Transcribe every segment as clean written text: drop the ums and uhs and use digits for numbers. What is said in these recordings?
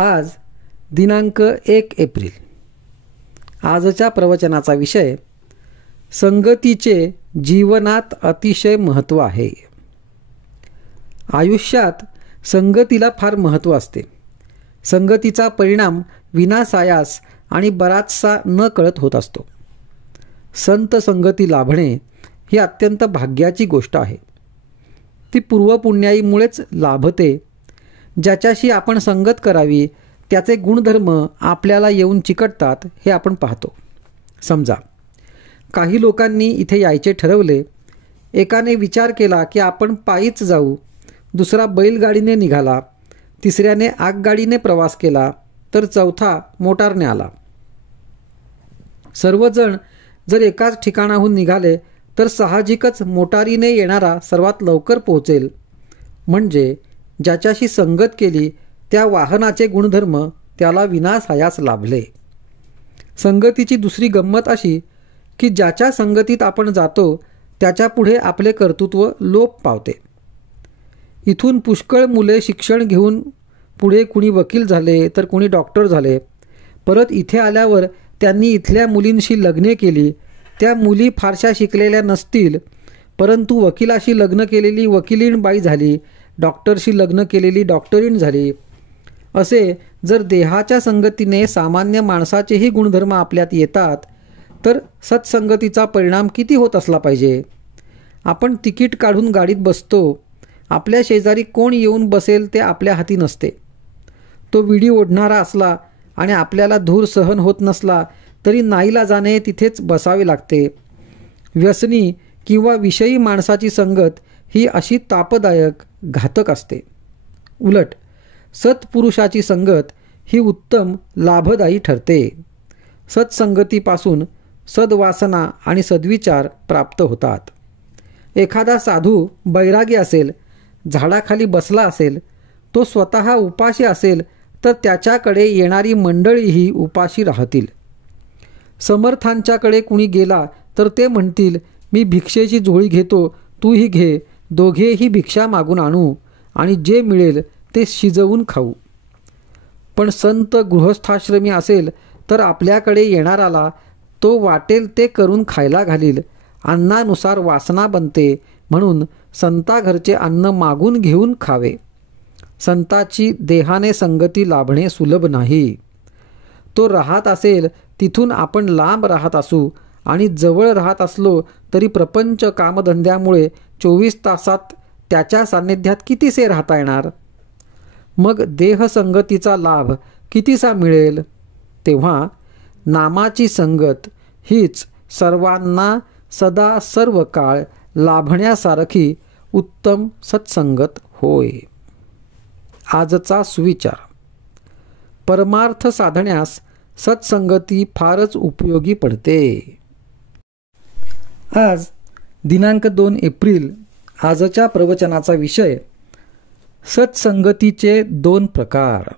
आज दिनांक 1 एप्रिल. आजच्या प्रवचनाचा विषय संगतीचे जीवनात अतिशय महत्त्व आहे. आयुष्यात संगतीला फार महत्त्व असते. संगतीचा परिणाम विनासायास आणि बराचसा न कळत होत असतो. संत संगती लाभणे ही अत्यंत भाग्याची गोष्ट आहे. ती पूर्वपुण्याईमुळेच लाभते. ज्याच्याशी आपण संगत करावी त्याचे गुणधर्म आपल्याला येऊन चिकटतात हे आपण पाहतो. समजा काही लोकांनी इथे यायचे ठरवले. एकाने विचार केला की आपण पायीच जाऊ, दुसरा बैलगाडीने निघाला, तिसऱ्याने आगगाडीने प्रवास केला, तर चौथा मोटारने आला. सर्वजण जर एकाच ठिकाणाहून निघाले तर साहजिकच मोटारीने येणारा सर्वात लवकर पोहोचेल. म्हणजे ज्याच्याशी संगत केली त्या वाहनाचे गुणधर्म त्याला विनासायास लाभले. संगतीची दुसरी गंमत अशी की ज्याच्या संगतीत आपण जातो त्याच्या पुढे आपले कर्तृत्व लोप पावते. इथून पुष्कळ मुले शिक्षण घेऊन पुढे कुणी वकील झाले तर कुणी डॉक्टर झाले. परत इथे आल्यावर त्यांनी इथल्या मुलींशी लग्ने केली. त्या मुली फारशा शिकलेल्या नसतील, परंतु वकिलाशी लग्न केलेली वकिलीण बाई झाली, डॉक्टरशी लग्न केलेली डॉक्टरीण झाली. असे जर देहाच्या संगतीने सामान्य माणसाचेही गुणधर्म आपल्यात येतात तर सत्संगतीचा परिणाम किती होत असला पाहिजे. आपण तिकीट काढून गाडीत बसतो. आपल्या शेजारी कोण येऊन बसेल ते आपल्या हाती नसते. तो विडी ओढणारा असला आणि आपल्याला धूर सहन होत नसला तरी नाईलाजाने तिथेच बसावे लागते. व्यसनी किंवा विषयी माणसाची संगत ही अशी तापदायक, घातक असते. उलट सत्पुरुषाची संगत ही उत्तम, लाभदायी ठरते. सत्संगतीपासून सद्वासना आणि सद्विचार प्राप्त होतात. एखादा साधू बैरागी असेल, झाडाखाली बसला असेल, तो स्वतः उपाशी असेल तर त्याच्याकडे येणारी मंडळीही उपाशी राहतील. समर्थांच्याकडे कुणी गेला तर ते म्हणतील, मी भिक्षेची झोळी घेतो, तूही घे, दोघेही भिक्षा मागून आणू आणि जे मिळेल ते शिजवून खाऊ. पण संत गृहस्थाश्रमी असेल तर आपल्याकडे येणाराला तो वाटेल ते करून खायला घालील. अन्नानुसार वासना बनते, म्हणून संताघरचे अन्न मागून घेऊन खावे. संताची देहाने संगती लाभणे सुलभ नाही. तो राहत असेल तिथून आपण लांब राहत असू आणि जवळ राहत असलो तरी प्रपंच कामधंद्यामुळे 24 तासात त्याच्या सान्निध्यात कितीसे राहता येणार. मग देहसंगतीचा लाभ कितीसा मिळेल. तेव्हा नामाची संगत हीच सर्वांना सदा सर्व काळ लाभण्यासारखी उत्तम सत्संगत होय. आजचा सुविचार. परमार्थ साधण्यास सत्संगती फारच उपयोगी पडते. आज दिनांक 2 एप्रिल. आजच्या प्रवचनाचा विषय सत्संगतीचे 2 प्रकार.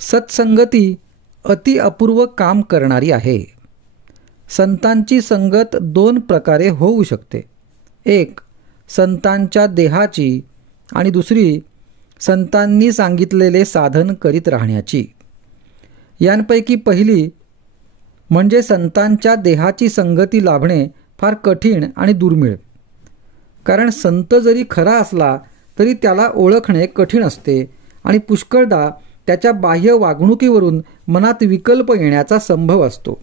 सत्संगती अति अपूर्व काम करणारी आहे. संतांची संगत 2 प्रकारे होऊ शकते. एक संतांच्या देहाची आणि दुसरी संतांनी सांगितलेले साधन करीत राहण्याची. यांपैकी पहिली म्हणजे संतांच्या देहाची संगती लाभणे फार कठीण आणि दुर्मिळ. कारण संत जरी खरा असला तरी त्याला ओळखणे कठीण असते आणि पुष्कळदा त्याच्या बाह्य वागणुकीवरून मनात विकल्प येण्याचा संभव असतो.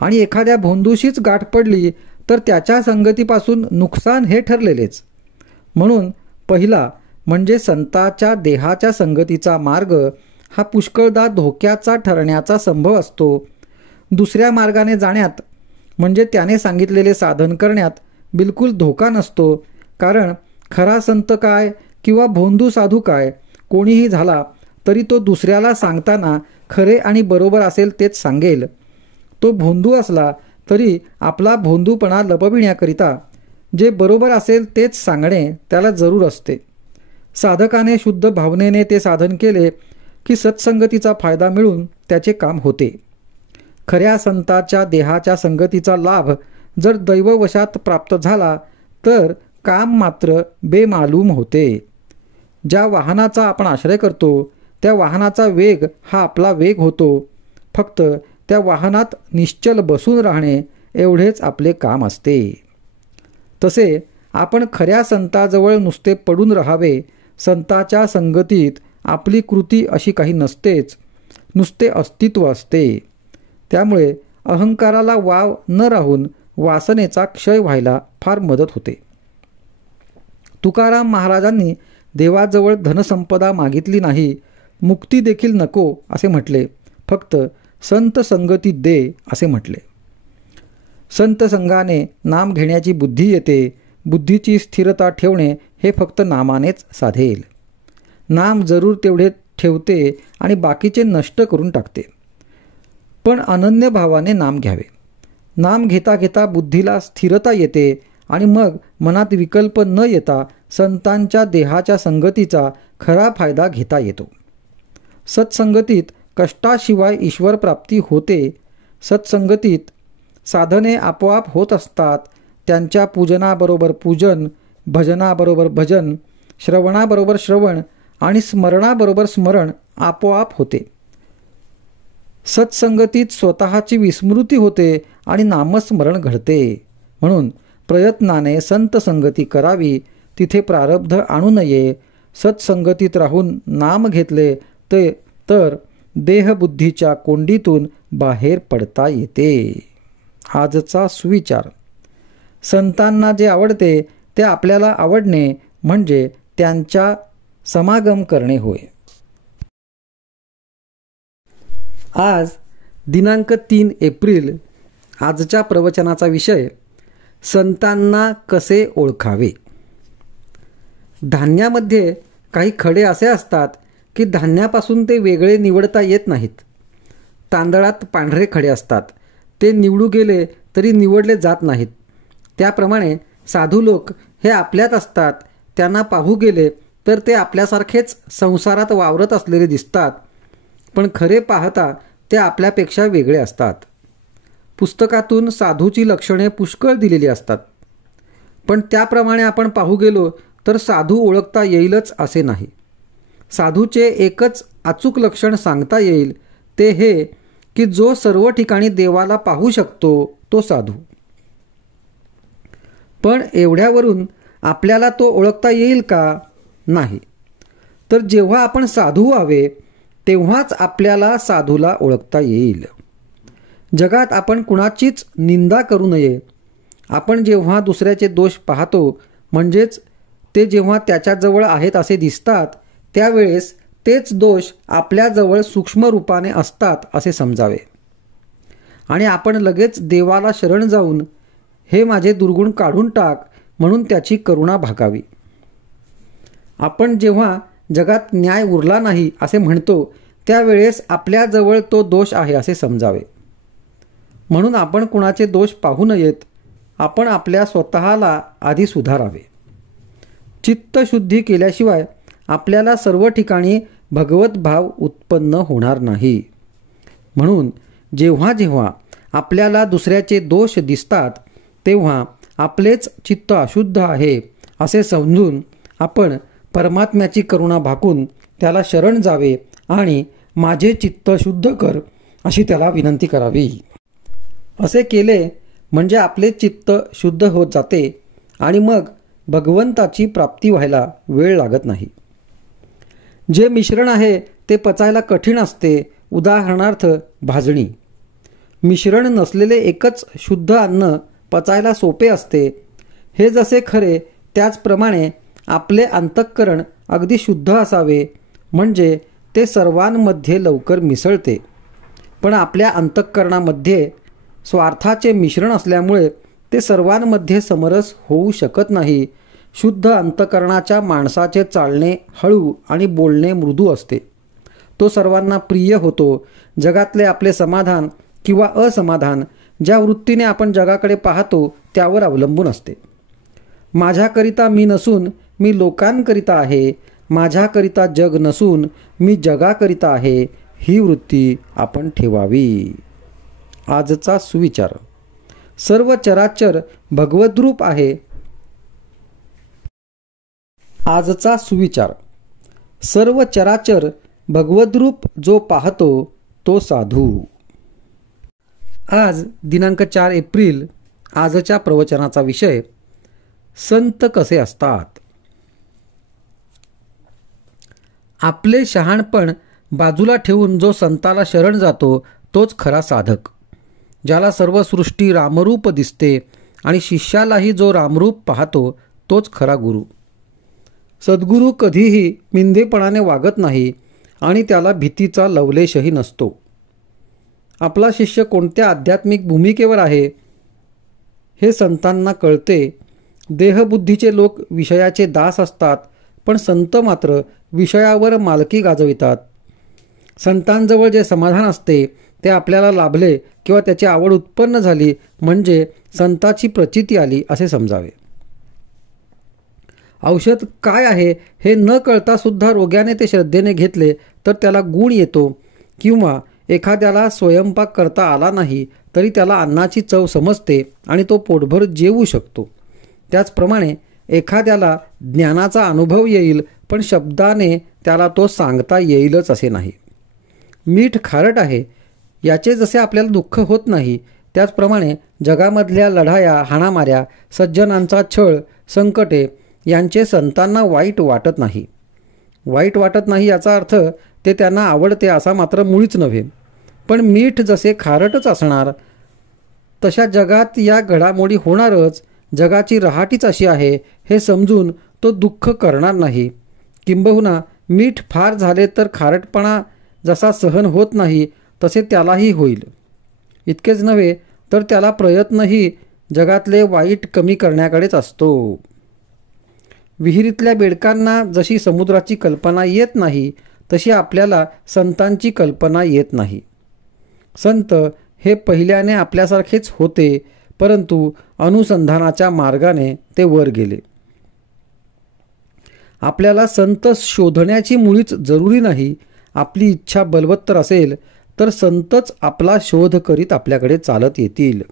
आणि एखाद्या भोंदूशीच गाठ पडली तर त्याच्या संगतीपासून नुकसान हे ठरलेलेच. म्हणून पहिला म्हणजे संताच्या देहाच्या संगतीचा मार्ग हा पुष्कळदा धोक्याचा ठरण्याचा संभव असतो. दुसऱ्या मार्गाने जाण्यात म्हणजे त्याने सांगितलेले साधन करण्यात बिलकुल धोका नसतो. कारण खरा संत काय किंवा भोंदू साधू काय कोणीही झाला तरी तो दुसऱ्याला सांगताना खरे आणि बरोबर असेल तेच सांगेल. तो भोंदू असला तरी आपला भोंदूपणा लपविण्याकरिता जे बरोबर असेल तेच सांगणे त्याला जरूर असते. साधकाने शुद्ध भावनेने ते साधन केले की सत्संगतीचा फायदा मिळून त्याचे काम होते. खऱ्या संताच्या देहाच्या संगतीचा लाभ जर दैववशात प्राप्त झाला तर काम मात्र बेमालूम होते. ज्या वाहनाचा आपण आश्रय करतो त्या वाहनाचा वेग हा आपला वेग होतो. फक्त त्या वाहनात निश्चल बसून राहणे एवढेच आपले काम असते. तसे आपण खऱ्या संताजवळ नुसते पडून राहावे, संताच्या संगतीत आपली कृती अशी काही नसतेच, नुसते अस्तित्व असते. त्यामुळे अहंकाराला वाव न राहून वासनेचा क्षय व्हायला फार मदत होते. तुकाराम महाराजांनी देवाजवळ धनसंपदा मागितली नाही, मुक्ती देखील नको असे म्हटले, फक्त संत संगती दे असे म्हटले. संत संघाने नाम घेण्याची बुद्धी येते. बुद्धीची स्थिरता ठेवणे हे फक्त नामानेच साधेल. नाम जरूर तेवढे ठेवते आणि बाकीचे नष्ट करून टाकते. पण अनन्य भावाने नाम घ्यावे. नाम घेता घेता बुद्धीला स्थिरता येते आणि मग मनात विकल्प न येता संतांच्या देहाच्या संगतीचा खरा फायदा घेता येतो. सत्संगतीत कष्टाशिवाय ईश्वर प्राप्ती होते. सत्संगतीत साधने आपोआप होत असतात. त्यांच्या पूजनाबरोबर पूजन, भजनाबरोबर भजन, श्रवणाबरोबर श्रवण आणि स्मरणाबरोबर स्मरण आपोआप होते. सत्संगतीत स्वतःची विस्मृती होते आणि नामस्मरण घडते. म्हणून प्रयत्नाने संत संगती करावी, तिथे प्रारब्ध आणू नये. सत्संगतीत राहून नाम घेतले तर देहबुद्धीच्या कोंडीतून बाहेर पडता येते. आजचा सुविचार: संतांना जे आवडते ते आपल्याला आवडणे म्हणजे त्यांच्या समागम करणे होय. आज दिनांक 3 एप्रिल. आजच्या प्रवचनाचा विषय संतांना कसे ओळखावे. धान्यामध्ये काही खडे असे असतात की धान्यापासून ते वेगळे निवडता येत नाहीत. तांदळात पांढरे खडे असतात, ते निवडू गेले तरी निवडले जात नाहीत. त्याप्रमाणे साधू लोक हे आपल्यात असतात. त्यांना पाहू गेले तर ते आपल्यासारखेच संसारात वावरत असलेले दिसतात, पण खरे पाहता ते आपल्यापेक्षा वेगळे असतात. पुस्तकातून साधूची लक्षणे पुष्कळ दिलेली असतात, पण त्याप्रमाणे आपण पाहू गेलो तर साधू ओळखता येईलच असे नाही. साधूचे एकच अचूक लक्षण सांगता येईल, ते हे की जो सर्व ठिकाणी देवाला पाहू शकतो तो साधू. पण एवढ्यावरून आपल्याला तो ओळखता येईल का? नाही. तर जेव्हा आपण साधू व्हावे तेव्हाच आपल्याला साधूला ओळखता येईल. जगात आपण कुणाचीच निंदा करू नये. आपण जेव्हा दुसऱ्याचे दोष पाहतो, म्हणजेच ते जेव्हा त्याच्याजवळ आहेत असे दिसतात, त्यावेळेस तेच दोष आपल्याजवळ सूक्ष्म रूपाने असतात असे समजावे आणि आपण लगेच देवाला शरण जाऊन हे माझे दुर्गुण काढून टाक म्हणून त्याची करुणा भागावी. आपण जेव्हा जगात न्याय उरला नाही असे म्हणतो, त्यावेळेस आपल्याजवळ तो दोष आहे असे समजावे. म्हणून आपण कुणाचे दोष पाहू नयेत. आपण आपल्या स्वतःला आधी सुधारावे. चित्तशुद्धी केल्याशिवाय आपल्याला सर्व ठिकाणी भगवत भाव उत्पन्न होणार नाही. म्हणून जेव्हा जेव्हा आपल्याला दुसऱ्याचे दोष दिसतात तेव्हा आपलेच चित्त अशुद्ध आहे असे समजून आपण परमात्म्याची करुणा भाकून त्याला शरण जावे आणि माझे चित्त शुद्ध कर अशी त्याला विनंती करावी. असे केले म्हणजे आपले चित्त शुद्ध होत जाते आणि मग भगवंताची प्राप्ती व्हायला वेळ लागत नाही. जे मिश्रण आहे ते पचायला कठीण असते. उदाहरणार्थ भाजणी. मिश्रण नसलेले एकच शुद्ध अन्न पचायला सोपे असते. हे जसे खरे त्याचप्रमाणे आपले अंतःकरण अगदी शुद्ध असावे, म्हणजे ते सर्वांमध्ये लवकर मिसळते. पण आपल्या अंतःकरणामध्ये स्वार्थाचे मिश्रण असल्यामुळे ते सर्वांमध्ये समरस होऊ शकत नाही. शुद्ध अंतःकरणाच्या माणसाचे चालणे हळू आणि बोलणे मृदू असते. तो सर्वांना प्रिय होतो. जगातले आपले समाधान किंवा असमाधान ज्या वृत्तीने आपण जगाकडे पाहतो त्यावर अवलंबून असते. माझ्याकरिता मी नसून मी लोकांकरिता आहे, माझ्याकरिता जग नसून मी जगाकरिता आहे, ही वृत्ती आपण ठेवावी. आजचा सुविचार: सर्व चराचर भगवद्रूप आहे. आजचा सुविचार: सर्व चराचर भगवद्रूप जो पाहतो तो साधू. आज दिनांक 4 एप्रिल. आजच्या प्रवचनाचा विषय संत कसे असतात. आपले शहाणपण बाजूला ठेवून जो संताला शरण जातो तोच खरा साधक. ज्याला सर्व सृष्टी रामरूप दिसते आणि शिष्यालाही जो रामरूप पाहतो तोच खरा गुरु. सद्गुरू कधीही मिंधेपणाने वागत नाही आणि त्याला भीतीचा लवलेशही नसतो. आपला शिष्य कोणत्या आध्यात्मिक भूमिकेवर आहे हे संतांना कळते. देहबुद्धीचे लोक विषयाचे दास असतात, पण संत मात्र विषयावर मालकी गाजवितात. संतांजवळ जे समाधान असते ते आपल्याला लाभले किंवा त्याची आवड उत्पन्न झाली म्हणजे संताची प्रचिती आली असे समजावे. औषध काय आहे हे न कळता सुद्धा रोग्याने ते श्रद्धेने घेतले तर त्याला गुण येतो, किंवा एखाद्याला स्वयंपाक करता आला नाही तरी त्याला अन्नाची चव समजते आणि तो पोटभर जेवू शकतो. त्याचप्रमाणे एखाद्याला ज्ञानाचा अनुभव येईल, पण शब्दाने त्याला तो सांगता येईलच असे नाही. मीठ खारट आहे याचे जसे आपल्याला दुःख होत नाही, त्याचप्रमाणे जगामधल्या लढाया, हाणामाऱ्या, सज्जनांचा छळ, संकटे यांचे संतांना वाईट वाटत नाही. वाईट वाटत नाही याचा अर्थ ते त्यांना आवडते असा मात्र मुळीच नव्हे. पण मीठ जसे खारटच असणार तशा जगात या घडामोडी होणारच. जगाची रहाटीच अशी आहे हे समजून तो दुःख करणार नाही. किंबहुना मीठ फार झाले तर खारटपणा जसा सहन होत नाही तसे त्यालाही होईल. इतकेच नव्हे तर त्याला प्रयत्नही जगातले वाईट कमी करण्याकडेच असतो. विहिरीतल्या बेडकांना जशी समुद्राची कल्पना येत नाही तशी आपल्याला संतांची कल्पना येत नाही. संत हे पहिल्याने आपल्यासारखेच होते, परंतु अनुसंधानाच्या मार्गाने ते वर गेले. आपल्याला संत शोधण्याची मुळीच जरुरी नाही. आपली इच्छा बलवत्तर असेल तर संतच आपला शोध करीत आपल्याकडे चालत येतील.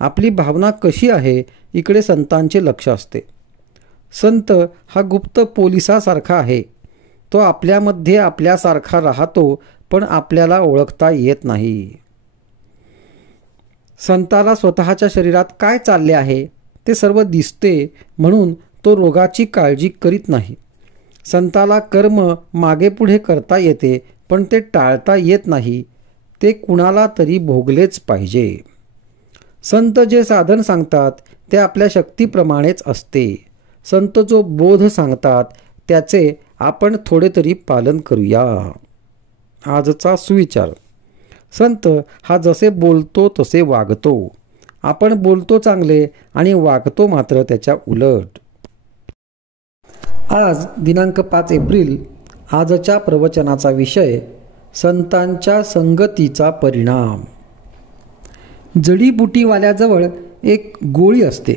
आपली भावना कशी आहे इकडे संतांचे लक्ष असते. संत हा गुप्त पोलिसासारखा आहे. तो आपल्यामध्ये आपल्यासारखा राहतो, पण आपल्याला ओळखता येत नाही. संताला स्वतःच्या शरीरात काय चालले आहे ते सर्व दिसते, म्हणून तो रोगाची काळजी करीत नाही. संताला कर्म मागेपुढे करता येते, पण ते टाळता येत नाही. ते कुणाला तरी भोगलेच पाहिजे. संत जे साधन सांगतात ते आपल्या शक्तीप्रमाणेच असते. संत जो बोध सांगतात त्याचे आपण थोडे तरी पालन करूया. आजचा सुविचार. संत हा जसे बोलतो तसे वागतो. आपण बोलतो चांगले आणि वागतो मात्र त्याच्या उलट. आज दिनांक 5 एप्रिल. आजच्या प्रवचनाचा विषय संतांच्या संगतीचा परिणाम. जडीबुटीवाल्याजवळ एक गोळी असते.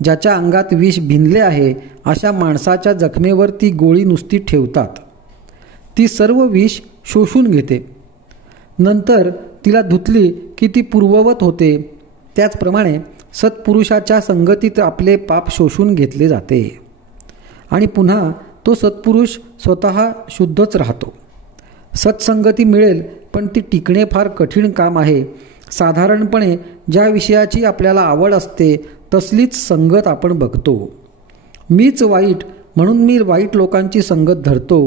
ज्याच्या अंगात विष भिनले आहे अशा माणसाच्या जखमेवर ती गोळी नुसती ठेवतात. ती सर्व विष शोषून घेते. नंतर तिला धुतली की ती पूर्ववत होते. त्याचप्रमाणे सत्पुरुषाच्या संगतीत आपले पाप शोषून घेतले जाते आणि पुन्हा तो सत्पुरुष स्वतः शुद्धच राहतो. सत्संगती मिळेल, पण ती टिकणे फार कठीण काम आहे. साधारणपणे ज्या विषयाची आपल्याला आवड असते तसलीच संगत आपण बघतो. मीच वाईट म्हणून मी वाईट लोकांची संगत धरतो.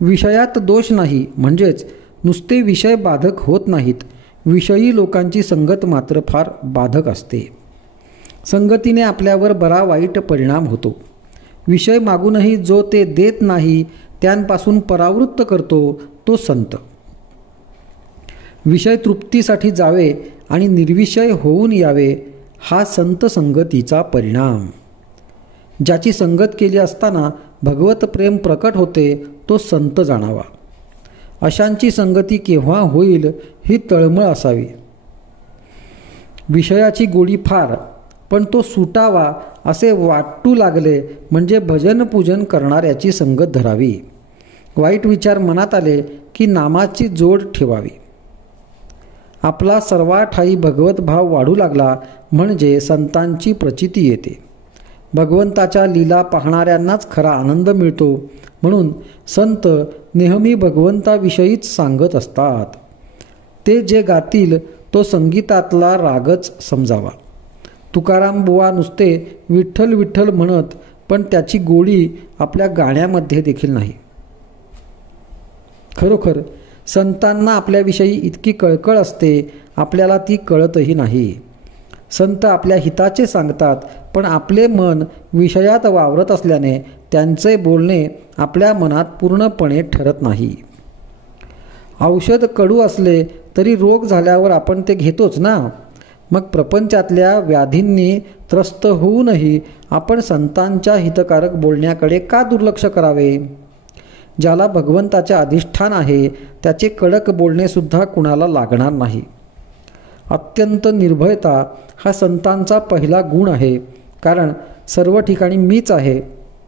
विषयात दोष नाही, म्हणजेच नुसते विषय बाधक होत नाहीत. विषयी लोकांची संगत मात्र फार बाधक असते. संगतीने आपल्यावर बरा वाईट परिणाम होतो. विषय मागूनही जो ते देत नाही त्यांपासून परावृत्त करतो तो संत. विषय तृप्तीसाठी जावे आणि निर्विषय होऊन यावे हा संत संगतीचा परिणाम. ज्याची संगत केली असताना भगवत प्रेम प्रकट होते तो संत जाणावा. अशांची संगती केव्हा होईल ही तळमळ असावी. विषयाची गोडी फार, पण तो सुटावा असे वाटू लागले म्हणजे भजन पूजन करणाऱ्याची संगत धरावी. वाईट विचार मनात आले की नामाची जोड ठेवावी. आपला सर्वाठायी भगवत भाव वाढू लागला म्हणजे संतांची प्रचिती येते. भगवंताच्या लीला पाहणाऱ्यांनाच खरा आनंद मिळतो. म्हणून संत नेहमी भगवंताविषयीच सांगत असतात. ते जे गातील तो संगीतातला रागच समजावा. तुकाराम बुवा नुसते विठ्ठल विठ्ठल म्हणत, पण त्याची गोडी आपल्या गाण्यामध्ये देखील नाही. खरोखर संतांना आपल्याविषयी इतकी कळकळ असते, आपल्याला ती कळतही नाही. संत आपल्या हिताचे सांगतात, पण आपले मन विषयात वावरत असल्याने त्यांचे बोलणे आपल्या मनात पूर्णपणे ठरत नाही. औषध कडू असले तरी रोग झाल्यावर आपण ते घेतोच ना. मग प्रपंचातल्या व्याधींनी त्रस्त होऊनही आपण संतांच्या हितकारक बोलण्याकडे का दुर्लक्ष करावे? ज्याला भगवंताचे अधिष्ठान आहे त्याचे कडक बोलणेसुद्धा कुणाला लागणार नाही. अत्यंत निर्भयता हा संतांचा पहिला गुण आहे. कारण सर्व ठिकाणी मीच आहे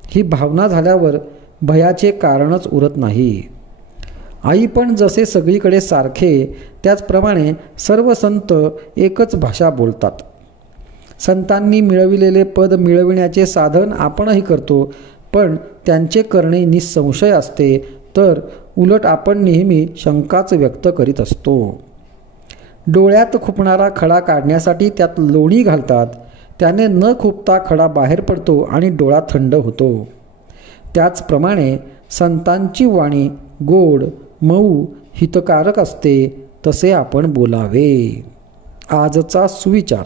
ही भावना झाल्यावर भयाचे कारणच उरत नाही. आई पण जसे सगळीकडे सारखे, त्याचप्रमाणे सर्व संत एकच भाषा बोलतात. संतांनी मिळविलेले पद मिळविण्याचे साधन आपणही करतो, पण त्यांचे करणे निसंशय असते, तर उलट आपण नेहमी शंकाच व्यक्त करीत असतो. डोळ्यात खुपणारा खडा काढण्यासाठी त्यात लोणी घालतात. त्याने न खुपता खडा बाहेर पडतो आणि डोळा थंड होतो. त्याचप्रमाणे संतांची वाणी गोड, मऊ, हितकारक असते, तसे आपण बोलावे. आजचा सुविचार.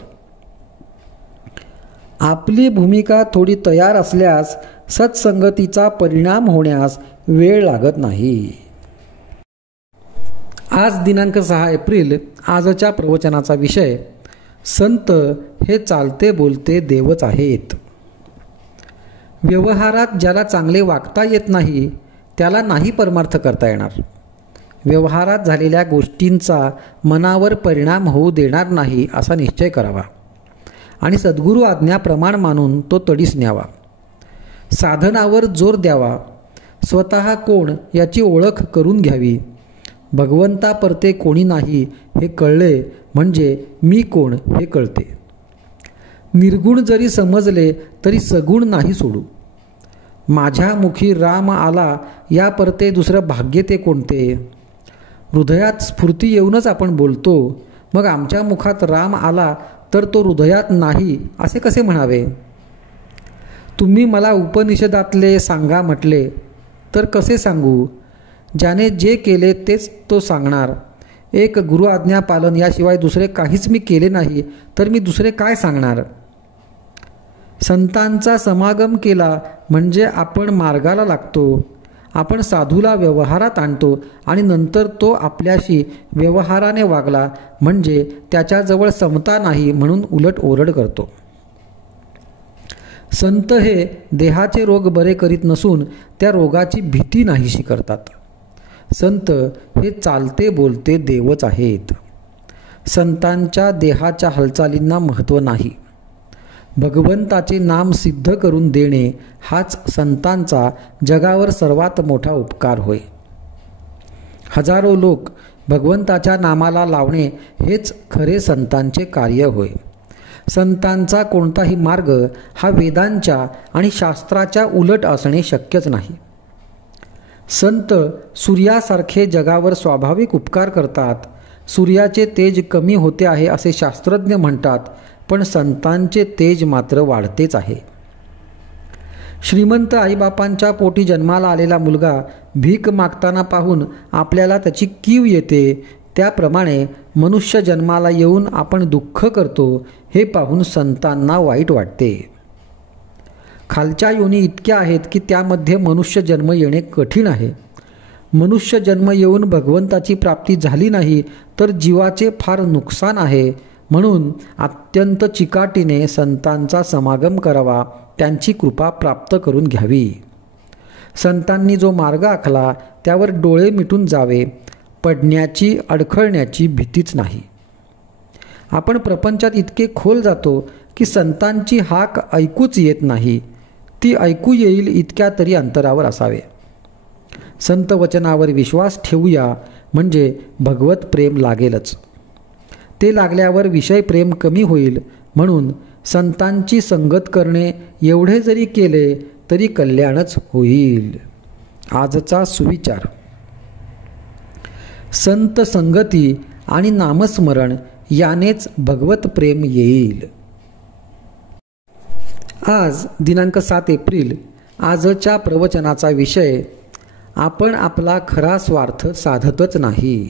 आपली भूमिका थोडी तयार असल्यास सत्संगतीचा परिणाम होण्यास वेळ लागत नाही. आज दिनांक 6 एप्रिल. आजच्या प्रवचनाचा विषय संत हे चालते बोलते देवच आहेत. व्यवहारात ज्याला चांगले वागता येत नाही त्याला नाही परमार्थ करता येणार. व्यवहारात झालेल्या गोष्टींचा मनावर परिणाम होऊ देणार नाही असा निश्चय करावा आणि सद्गुरू आज्ञा प्रमाण मानून तो तडीस न्यावा. साधनावर जोर द्यावा. स्वतः कोण याची ओळख करून घ्यावी. भगवंतापरते कोणी नाही हे कळले म्हणजे मी कोण हे कळते. निर्गुण जरी समजले तरी सगुण नाही सोडू. माझ्या मुखी राम आला या परते दुसरं भाग्य ते कोणते? हृदयात स्फूर्ती येऊनच आपण बोलतो, मग आमच्या मुखात राम आला तर तो हृदयात नाही असे कसे म्हणावे? तुम्ही मला उपनिषदातले सांगा म्हटले तर कसे सांगू? ज्याने जे केले तेच तो सांगणार. एक गुरु आज्ञा पालन याशिवाय दुसरे काहीच मी केले नाही तर मी दुसरे काय सांगणार? संतांचा समागम केला म्हणजे आपण मार्गाला लागतो. आपण साधूला व्यवहारात आणतो आणि नंतर तो आपल्याशी व्यवहाराने वागला म्हणजे त्याच्याजवळ समता नाही म्हणून उलट ओरड करतो. संत हे देहाचे रोग बरे करीत नसून त्या रोगाची भीती नाहीशी करतात. संत हे चालते बोलते देवच आहेत. संतांच्या देहाच्या हालचालींना महत्त्व नाही. भगवंताचे नाम सिद्ध करून देणे हाच संतांचा जगावर सर्वात मोठा उपकार होय. हजारो लोक भगवंताच्या नामाला लावणे हेच खरे संतांचे कार्य होय. संतांचा कोणताही मार्ग हा वेदांच्या आणि शास्त्राच्या उलट असणे शक्यच नाही. संत सूर्यासारखे जगावर स्वाभाविक उपकार करतात. सूर्याचे तेज कमी होते आहे असे शास्त्रज्ञ म्हणतात, पण संतांचे तेज मात्र वाढतेच आहे. श्रीमंत आईबापांच्या पोटी जन्माला आलेला मुलगा भीक मागताना पाहून आपल्याला त्याची कीव येते, त्याप्रमाणे मनुष्य जन्माला येऊन आपण दुःख करतो हे पाहून संतांना वाईट वाटते. खालच्या योनी इतक्या आहेत की त्यामध्ये मनुष्य जन्म येणे कठीण आहे. मनुष्य जन्म येऊन भगवंताची प्राप्ती झाली नाही तर जीवाचे फार नुकसान आहे. म्हणून अत्यंत चिकाटीने संतांचा समागम करावा, त्यांची कृपा प्राप्त करून घ्यावी. संतांनी जो मार्ग आखला त्यावर डोळे मिटून जावे. पडण्याची अडखळण्याची भीतीच नाही. आपण प्रपंचात इतके खोल जातो की संतांची हाक ऐकूच येत नाही. ती ऐकू येईल इतक्या तरी अंतरावर असावे. संत वचनावर विश्वास ठेवूया म्हणजे भगवत प्रेम लागेलच. ते लागल्यावर विषय प्रेम कमी होईल. म्हणून संतांची संगत करणे एवढे जरी केले तरी कल्याणच होईल. आजचा सुविचार. संत संगती आणि नामस्मरण यानेच भगवत प्रेम येईल. आज दिनांक 7 एप्रिल. आजच्या प्रवचनाचा विषय, आपण आपला खरा स्वार्थ साधतच नाही.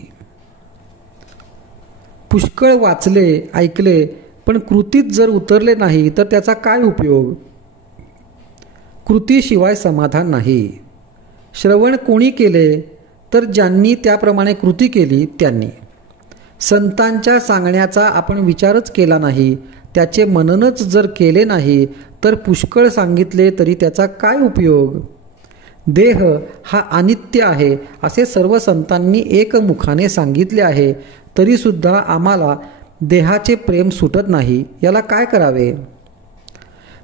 पुष्कळ वाचले, ऐकले, पण कृतीत जर उतरले नाही तर त्याचा काय उपयोग? कृतीशिवाय समाधान नाही. श्रवण कोणी केले तर ज्यांनी त्याप्रमाणे कृती केली त्यांनी. संतांच्या सांगण्याचा आपण विचारच केला नाही, त्याचे मननच जर केले नाही तर पुष्कळ सांगितले तरी त्याचा काय उपयोग? देह हा अनित्य आहे असे सर्व संतांनी एकमुखाने सांगितले आहे, तरीसुद्धा आम्हाला देहाचे प्रेम सुटत नाही. याला काय करावे?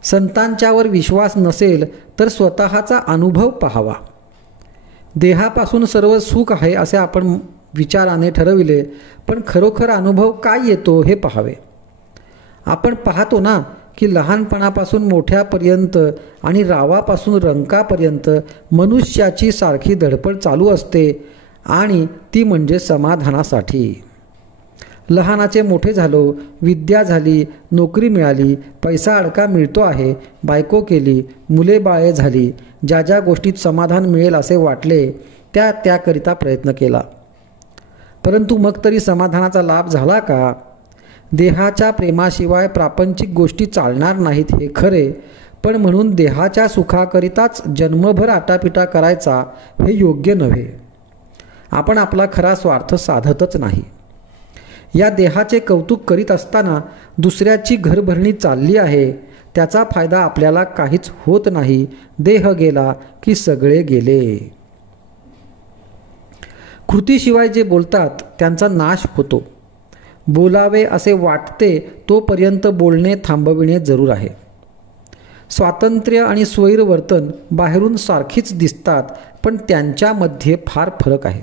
संतांच्यावर विश्वास नसेल तर स्वतःचा अनुभव पाहावा. देहापासून सर्व सुख आहे असे आपण विचाराने ठरविले, पण खरोखर अनुभव काय येतो हे पाहावे. आपण पाहतो ना की लहानपणापासून मोठ्यापर्यंत आणि रावापासून रंकापर्यंत मनुष्याची सारखी धडपड चालू असते, आणि ती म्हणजे समाधानासाठी. लहानाचे मोठे झालो, विद्या झाली, नोकरी मिळाली, पैसा अडका मिळतो आहे, बायको केली, मुले बाळे झाली, ज्या ज्या गोष्टीत समाधान मिळेल असे वाटले त्याकरिता प्रयत्न केला, परंतु मग तरी समाधानाचा लाभ झाला का? देहाच्या प्रेमाशिवाय प्रापंचिक गोष्टी चालणार नाहीत हे खरे, पण म्हणून देहाच्या सुखाकरिताच जन्मभर आटापिटा करायचा हे योग्य नव्हे. आपण आपला खरा स्वार्थ साधतच नाही. या देहाचे कौतुक करीत असताना दुसऱ्याची घरभरणी चालली आहे, त्याचा फायदा आपल्याला काहीच होत नाही. देह गेला की सगळे गेले. कृतीशिवाय जे बोलतात त्यांचा नाश होतो. बोलावे असे वाटते तोपर्यंत बोलणे थांबविणे जरूर आहे. स्वातंत्र्य आणि स्वैर वर्तन बाहेरून सारखीच दिसतात, पण त्यांच्यामध्ये फार फरक आहे.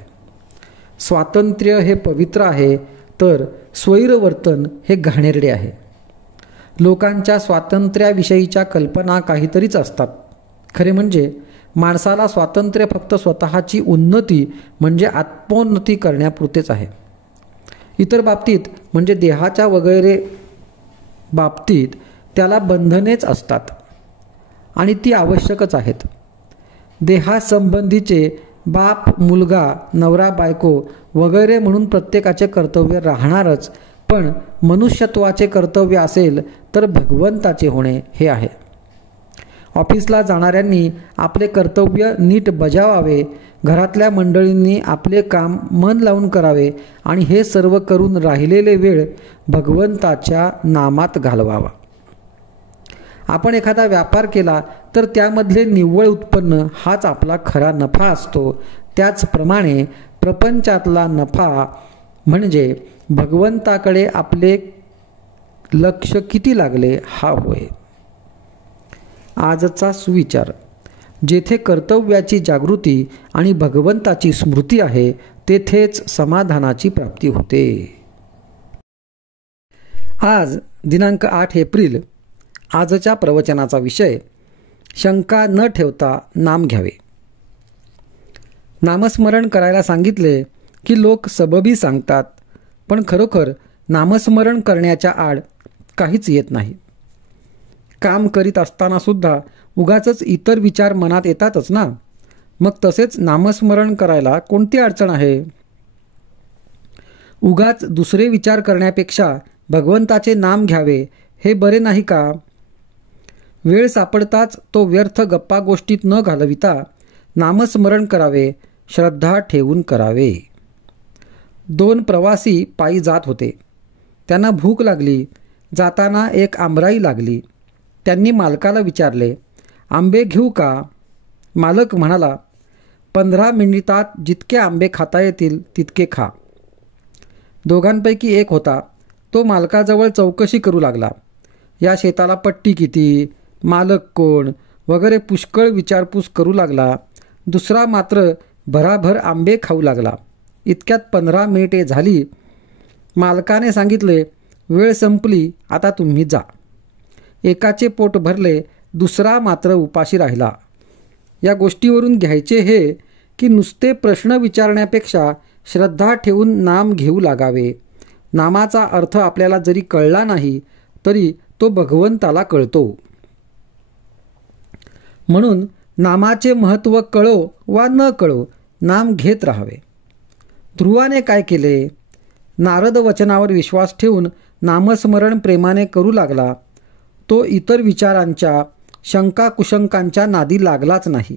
स्वातंत्र्य हे पवित्र आहे, तर स्वैर वर्तन हे घाणेरडे आहे. लोकांच्या स्वातंत्र्याविषयीच्या कल्पना काहीतरीच असतात. खरे म्हणजे माणसाला स्वातंत्र्य फक्त स्वतःची उन्नती म्हणजे आत्मोन्नती करण्यापुरतेच आहे. इतर बाबतीत म्हणजे देहाच्या वगैरे बाबतीत त्याला बंधनेच असतात, आणि ती आवश्यकच आहेत. देहासंबंधीचे बाप मुलगा, नवरा बायको वगैरे म्हणून प्रत्येकाचे कर्तव्य राहणारच, पण मनुष्यत्वाचे कर्तव्य असेल तर भगवंताचे होणे हे आहे. ऑफिसला जाणाऱ्यांनी आपले कर्तव्य नीट बजावावे, घरातल्या मंडळींनी आपले काम मन लावून करावे, आणि हे सर्व करून राहिलेले वेळ भगवंताच्या नामात घालवावा. आपण एखादा व्यापार केला तर त्यामधले निव्वळ उत्पन्न हाच आपला खरा नफा असतो. त्याचप्रमाणे प्रपंचातला नफा म्हणजे भगवंताकडे आपले लक्ष किती लागले हा होय. आजचा सुविचार. जेथे कर्तव्याची जागृती आणि भगवंताची स्मृती आहे तेथेच समाधानाची प्राप्ती होते. आज दिनांक 8 एप्रिल. आजच्या प्रवचनाचा विषय, शंका न ठेवता नाम घ्यावे. नामस्मरण करायला सांगितले की लोक सबबी सांगतात, पण खरोखर नामस्मरण करण्याच्या आड काहीच येत नाही. काम करीत असताना सुद्धा उगाचच इतर विचार मनात येतातच ना, मग तसेच नामस्मरण करायला कोणती अडचण आहे? उगाच दुसरे विचार करण्यापेक्षा भगवंताचे नाम घ्यावे हे बरे नाही का? वेळ सापडताच तो व्यर्थ गप्पा गोष्टीत न घालविता नामस्मरण करावे, श्रद्धा ठेवून करावे. 2 प्रवासी पायी जात होते. त्यांना भूक लागली. जाताना एक आंबराई लागली. त्यांनी मालकाला विचारले, आंबे घेऊ का? मालक म्हणाला, 15 मिनिटात जितके आंबे खाता येतील तितके खा. दोघांपैकी एक होता तो मालकाजवळ चौकशी करू लागला. या शेताला पट्टी किती, मालक कोण वगैरे पुष्कळ विचारपूस करू लागला. दुसरा मात्र भराभर आंबे खाऊ लागला. इतक्यात 15 मिनिटे झाली. मालकाने सांगितले, वेळ संपली, आता तुम्ही जा. एकाचे पोट भरले, दुसरा मात्र उपाशी राहिला. या गोष्टीवरून घ्यायचे हे की नुसते प्रश्न विचारण्यापेक्षा श्रद्धा ठेवून नाम घेऊ लागावे. नामाचा अर्थ आपल्याला जरी कळला नाही तरी तो भगवंताला कळतो. म्हणून नामाचे महत्त्व कळो वा न कळो नाम घेत राहावे. ध्रुवाने काय केले? नारद वचनावर विश्वास ठेवून नामस्मरण प्रेमाने करू लागला. तो इतर विचारांच्या शंका कुशंकांच्या नादी लागलाच नाही.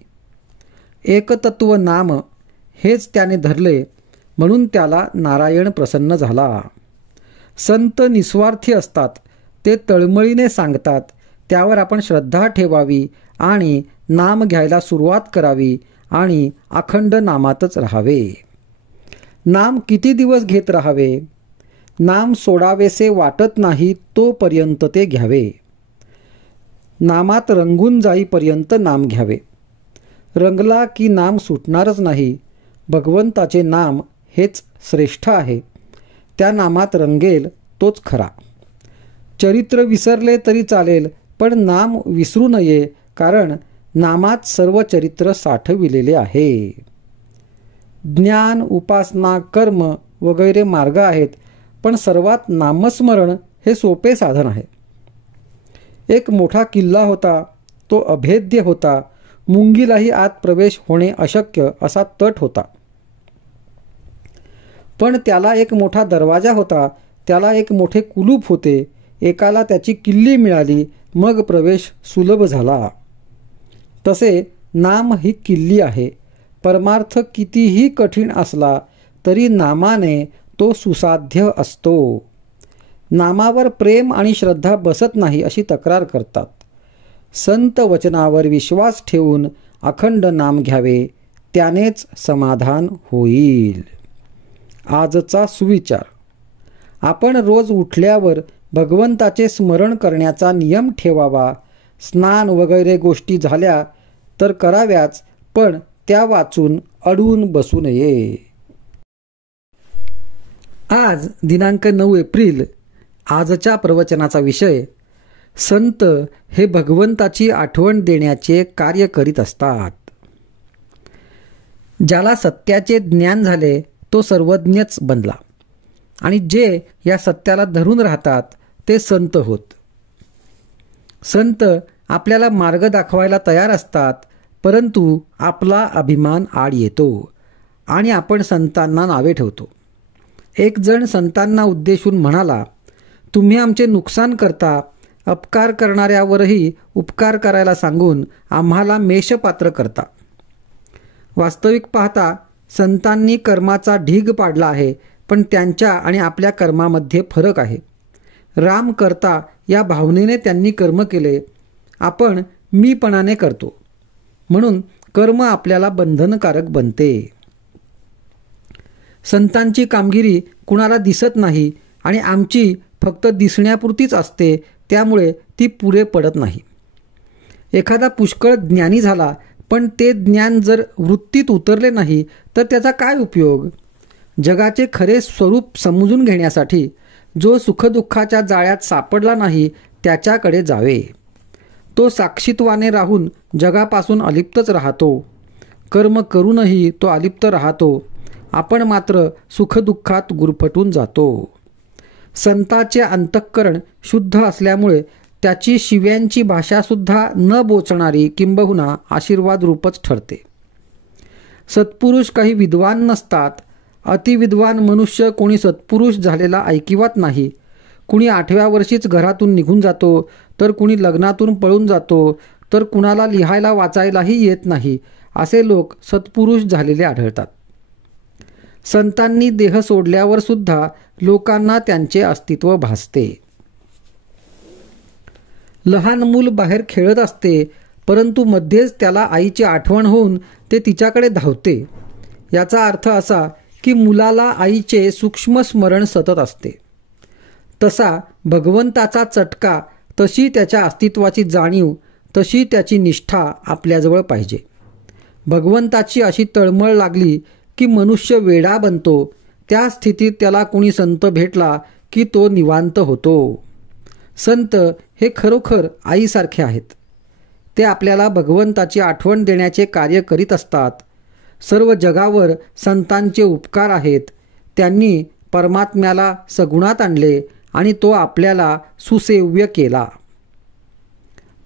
एकतत्व नाम हेच त्याने धरले म्हणून त्याला नारायण प्रसन्न झाला. संत निस्वार्थी असतात, ते तळमळीने सांगतात, त्यावर आपण श्रद्धा ठेवावी आणि नाम घ्यायला सुरुवात करावी आणि अखंड नामातच राहावे. नाम किती दिवस घेत राहावे? नाम सोडावेसे वाटत नाही तोपर्यंत ते घ्यावे. नामात रंगून जाईपर्यंत नाम घ्यावे. रंगला की नाम सुटणारच नाही. भगवंताचे नाम हेच श्रेष्ठ आहे. त्या नामात रंगेल तोच खरा. चरित्र विसरले तरी चालेल, पण नाम विसरू नये, कारण नामात सर्व चरित्र साठविलेले आहे. ज्ञान, उपासना, कर्म वगैरे मार्ग आहेत, पण सर्वात नामस्मरण हे सोपे साधन आहे. एक मोठा किल्ला होता, तो अभेद्य होता. मुंगीलाही आत प्रवेश होणे अशक्य असा तट होता. पण त्याला एक मोठा दरवाजा होता, त्याला एक मोठे कुलूप होते. एकाला त्याची किल्ली मिळाली, मग प्रवेश सुलभ झाला. तसे नाम ही किल्ली आहे. परमार्थ कितीही कठीण असला तरी नामाने तो सुसाध्य असतो. नामावर प्रेम आणि श्रद्धा बसत नाही अशी तक्रार करतात. संत वचनावर विश्वास ठेवून अखंड नाम घ्यावे, त्यानेच समाधान होईल. आजचा सुविचार. आपण रोज उठल्यावर भगवंताचे स्मरण करण्याचा नियम ठेवावा. स्नान वगैरे गोष्टी झाल्या तर कराव्याच, पण त्या वाचून अडून बसू नये. आज दिनांक 9 एप्रिल. आजच्या प्रवचनाचा विषय: संत हे भगवंताची आठवण देण्याचे कार्य करीत असतात. ज्याला सत्याचे ज्ञान झाले तो सर्वज्ञच बनला, आणि जे या सत्याला धरून राहतात ते संत होत. संत आपल्याला मार्ग दाखवायला तयार असतात, परंतु आपला अभिमान आड येतो आणि आपण संतांना नावे ठेवतो. एक जण संतांना उद्देशून म्हणाला, तुम्ही आमचे नुकसान करता. अपकार करणाऱ्यावरही उपकार करायला सांगून आम्हाला मेषपात्र करता. वास्तविक पाहता संतांनी कर्माचा ढीग पाडला आहे, पण त्यांच्या आणि आपल्या कर्मामध्ये फरक आहे. राम करता या भावनेने त्यांनी कर्म केले, आपण मीपणाने करतो, म्हणून कर्म आपल्याला बंधनकारक बनते. संतांची कामगिरी कुणाला दिसत नाही आणि आमची फक्त दिसण्यापुरतीच असते, त्यामुळे ती पुरे पडत नाही. एखादा पुष्कळ ज्ञानी झाला, पण ते ज्ञान जर वृत्तीत उतरले नाही तर त्याचा काय उपयोग? जगाचे खरे स्वरूप समजून घेण्यासाठी जो सुखदुःखाच्या जाळ्यात सापडला नाही त्याच्याकडे जावे. तो साक्षीत्वाने राहून जगापासून अलिप्तच राहतो. कर्म करूनही तो अलिप्त राहतो. आपण मात्र सुखदुःखात गुरफटून जातो. संताचे अंतःकरण शुद्ध असल्यामुळे त्याची शिव्यांची भाषासुद्धा न बोचणारी किंबहुना आशीर्वाद रूपच ठरते. सत्पुरुष काही विद्वान नसतात. अतिविद्वान मनुष्य कोणी सत्पुरुष झालेला ऐकिवात नाही. कुणी 8व्या वर्षीच घरातून निघून जातो, तर कुणी लग्नातून पळून जातो, तर कुणाला लिहायला वाचायलाही येत नाही. असे लोक सत्पुरुष झालेले आढळतात. संतांनी देह सोडल्यावर सुद्धा लोकांना त्यांचे अस्तित्व भासते. लहान मूल बाहेर खेळत असते, परंतु मध्येच त्याला आईची आठवण होऊन ते तिच्याकडे धावते. याचा अर्थ असा की मुलाला आईचे सूक्ष्म स्मरण सतत असते. तसा भगवंताचा चटका, तशी त्याच्या अस्तित्वाची जाणीव, तशी त्याची निष्ठा आपल्याजवळ पाहिजे. भगवंताची अशी तळमळ लागली की मनुष्य वेडा बनतो. त्या स्थितीत त्याला कुणी संत भेटला की तो निवांत होतो. संत हे खरोखर आईसारखे आहेत. ते आपल्याला भगवंताची आठवण देण्याचे कार्य करीत असतात. सर्व जगावर संतांचे उपकार आहेत. त्यांनी परमात्म्याला सगुणात आणले आणि तो आपल्याला सुसेव्य केला.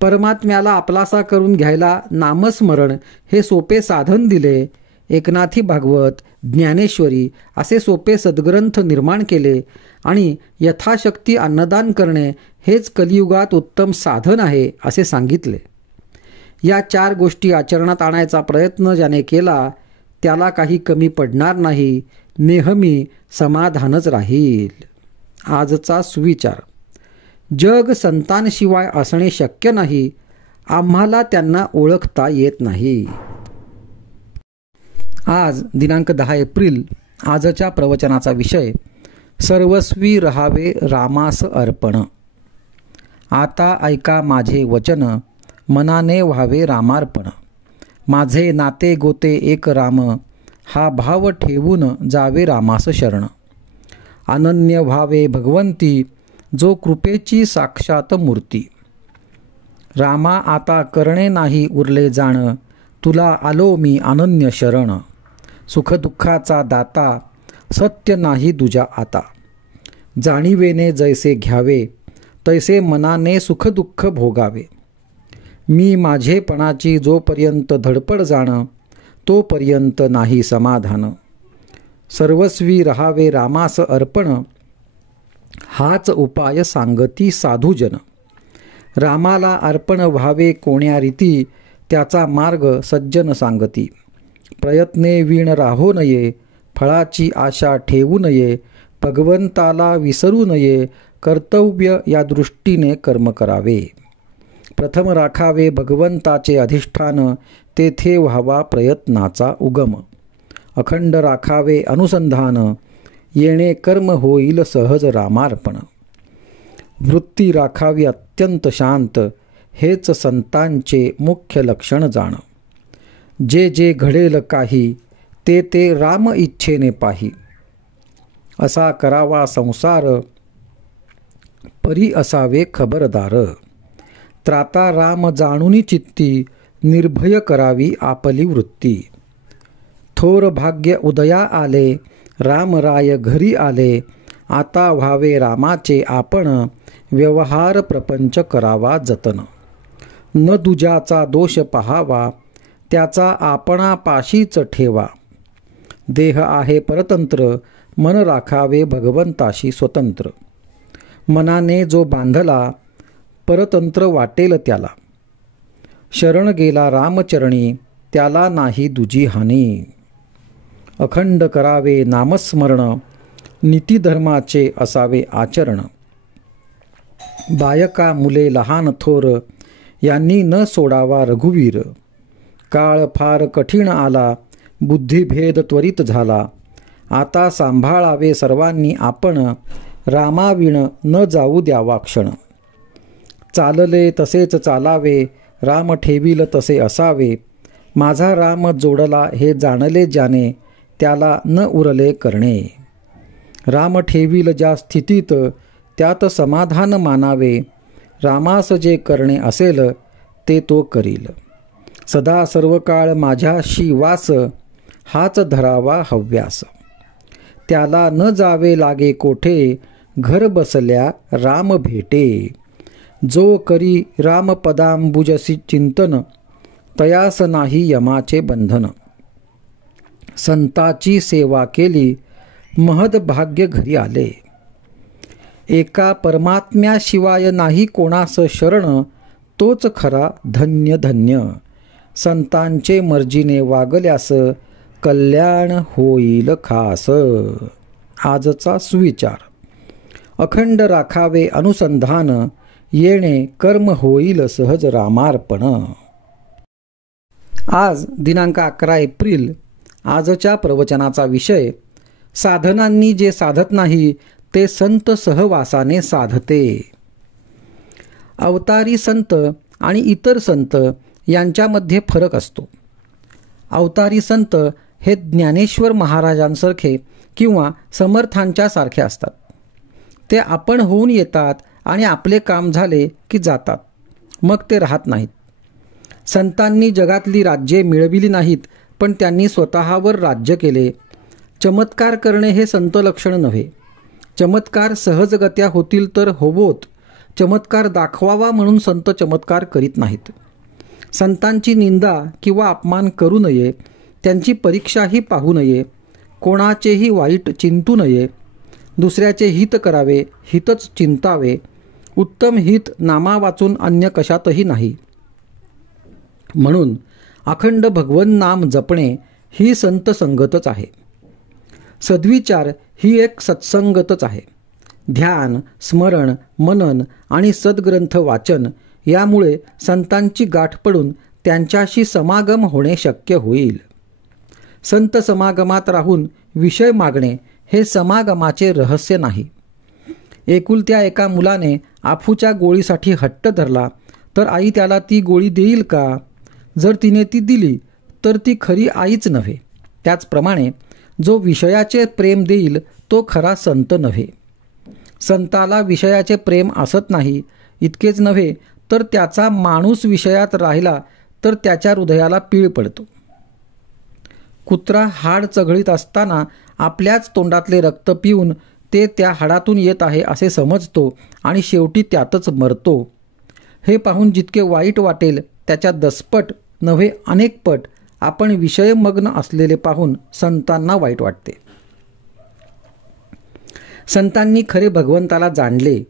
परमात्म्याला आपलासा करून घ्यायला नामस्मरण हे सोपे साधन दिले. एकनाथी भागवत, ज्ञानेश्वरी असे सोपे सद्ग्रंथ निर्माण केले आणि यथाशक्ती अन्नदान करणे हेच कलियुगात उत्तम साधन आहे असे सांगितले. या 4 गोष्टी आचरणात आणायचा प्रयत्न ज्याने केला त्याला काही कमी पडणार नाही, नेहमी समाधानच राहील. आजचा सुविचार. जग संतांशिवाय असणे शक्य नाही. आम्हाला त्यांना ओळखता येत नाही. आज दिनांक 10 एप्रिल. आजच्या प्रवचनाचा विषय सर्वस्वी रहावे रामास अर्पण. आता ऐका माझे वचन, मनाने व्हावे रामार्पण. माझे नाते गोते एक राम, हा भाव ठेवून जावे रामास शरण. अनन्य व्हावे भगवंती, जो कृपेची साक्षात मूर्ती. रामा आता करणे नाही उरले जाण, तुला आलो मी अनन्य शरण. सुखदुःखाचा दाता, सत्य नाही दुजा आता. जाणीवेने जैसे घ्यावे, तैसे मनाने सुखदुःख भोगावे. मी माझेपणाची जोपर्यंत धडपड जाण, तोपर्यंत नाही समाधान. सर्वस्वी रहावे रामास अर्पण, हाच उपाय सांगती साधुजन. रामाला अर्पण व्हावे कोण्या रीती, त्याचा मार्ग सज्जन सांगती. प्रयत्ने वीण राहो नये, फळाची आशा ठेवू नये. भगवंताला विसरू नये, कर्तव्य या दृष्टीने कर्म करावे. प्रथम राखावे भगवंताचे अधिष्ठान, तेथे व्हावा प्रयत्नाचा उगम. अखंड राखावे अनुसंधान, येणे कर्म होईल सहज रामार्पण. वृत्ती राखावी अत्यंत शांत, हेच संतांचे मुख्य लक्षण जाण. जे जे घडेल काही, ते ते राम इच्छेने पाही. असा करावा संसार, परी असावे खबरदार. त्राता राम जाणुनी चित्ती, निर्भय करावी आपली वृत्ती. थोर भाग्य उदया आले, रामराय घरी आले. आता व्हावे रामाचे आपण, व्यवहार प्रपंच करावा जतन. न दुजाचा दोष पहावा, त्याचा आपणापाशीच ठेवा. देह आहे परतंत्र, मन राखावे भगवंताशी स्वतंत्र. मनाने जो बांधला, परतंत्र वाटेल त्याला. शरण गेला रामचरणी, त्याला नाही दुजी हानी. अखंड करावे नामस्मरण, नीतिधर्माचे असावे आचरण. बायका मुले लहान थोर, यांनी न सोडावा रघुवीर. काळ फार कठीण आला, बुद्धिभेद त्वरित झाला. आता सांभाळावे सर्वांनी आपण, रामाविण न जाऊ द्यावा क्षण. चालले तसेच चालावे, राम ठेवील तसे असावे. माझा राम जोडला हे जाणले ज्याने, त्याला न उरले करणे. राम ठेवील ज्या स्थितीत, त्यात समाधान मानावे. रामास जे करणे असेल, ते तो करील. सदा सर्व काळ माझ्याशी वास, हाच धरावा हव्यास. त्याला न जावे लागे कोठे, घर बसल्या राम भेटे. जो करी रामपदांबुजसी चिंतन, तयास नाही यमाचे बंधन. संताची सेवा केली, महद भाग्य घरी आले. एका परमात्म्याशिवाय नाही कोणास शरण, तोच खरा धन्य धन्य. संतांचे मर्जीने वागल्यास, कल्याण होईल खास. आजचा सुविचार. अखंड राखावे अनुसंधान, येणे कर्म होईल सहज रामार्पण. आज दिनांक 11 एप्रिल. आजच्या प्रवचनाचा विषय साधनांनी जे साधत नाही ते संत सहवासाने साधते. अवतारी संत आणि इतर संत यांच्यामध्ये फरक असतो. अवतारी संत हे ज्ञानेश्वर महाराजांसारखे किंवा समर्थांच्या सारखे असतात. ते आपण होऊन येतात आणि आपले काम झाले की जातात, मग ते राहत नाहीत. संतांनी जगातली राज्ये मिळविली नाहीत, पण त्यांनी स्वतःवर राज्य केले. चमत्कार करणे हे संत लक्षण नव्हे. चमत्कार सहजगत्या होतील तर होवोत. चमत्कार दाखवावा म्हणून संत चमत्कार करीत नाहीत. संतांची निंदा किंवा अपमान करू नये, त्यांची परीक्षाही पाहू नये, कोणाचेही वाईट चिंतू नये, दुसऱ्याचे हित करावे, हितच चिंतावे. उत्तम हित नामा वाचून अन्य कशातही नाही. म्हणून अखंड भगवन नाम जपणे ही संत संगतच आहे. सद्विचार ही एक सत्संगतच आहे. ध्यान, स्मरण, मनन आणि सद्ग्रंथ वाचन यामुळे संतांची गाठ पडून त्यांच्याशी समागम होणे शक्य होईल. संत समागमात राहून विषय मागणे हे समागमाचे रहस्य नाही. एकुलत्या एका मुलाने आफूच्या गोळीसाठी हट्ट धरला तर आई त्याला ती गोळी देईल का? जर तिने ती दिली तर ती खरी आईच नव्हे. त्याचप्रमाणे जो विषयाचे प्रेम देईल तो खरा संत नव्हे. संताला विषयाचे प्रेम असत नाही. इतकेच नव्हे तर त्याचा माणूस विषयात राहिला तर त्याच्या हृदयाला पीळ पडतो. कुत्रा हाड चघळीत असताना आपल्याच तोंडातले रक्त पिऊन ते त्या हाडातून येत आहे असे समजतो आणि शेवटी त्यातच मरतो. हे पाहून जितके वाईट वाटेल त्याच्या 10 पट नव्हे अनेक पट आपण विषयमग्न असलेले पाहून संतांना वाईट वाटते. संतांनी खरे भगवंताला जाणले.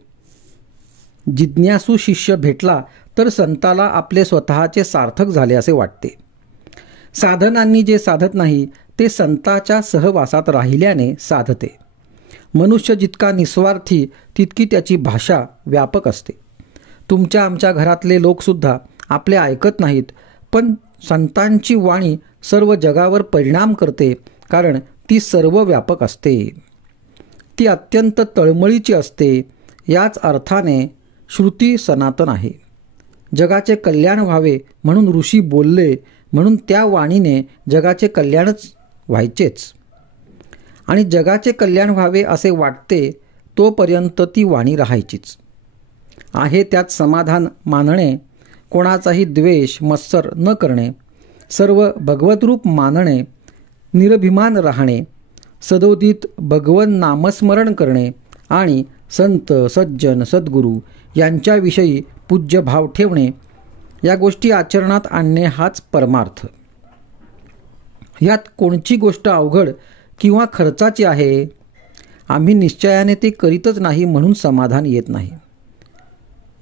जिज्ञासू शिष्य भेटला तर संताला आपले स्वतःचे सार्थक झाले असे वाटते. साधनांनी जे साधत नाही ते संताच्या सहवासात राहिल्याने साधते. मनुष्य जितका निस्वार्थी तितकी त्याची भाषा व्यापक असते. तुमच्या आमच्या घरातले लोकसुद्धा आपले ऐकत नाहीत, पण संतांची वाणी सर्व जगावर परिणाम करते, कारण ती सर्व व्यापक असते. ती अत्यंत तळमळीची असते. याच अर्थाने श्रुती सनातन आहे. जगाचे कल्याण व्हावे म्हणून ऋषी बोलले, म्हणून त्या वाणीने जगाचे कल्याणच व्हायचेच. आणि जगाचे कल्याण व्हावे असे वाटते तोपर्यंत ती वाणी राहायचीच. आहे त्यात समाधान मानणे, कोणाचाही द्वेष मत्सर न करणे, सर्व भगवतरूप मानणे, निरभिमान राहणे, सदोदित भगवन नामस्मरण करणे आणि संत सज्जन सद्गुरू यांच्याविषयी पूज्य भाव ठेवणे, या गोष्टी आचरणात आणणे हाच परमार्थ. यात कोणची गोष्ट अवघड किंवा खर्चाची आहे? आम्ही निश्चयाने ते करीतच नाही म्हणून समाधान येत नाही.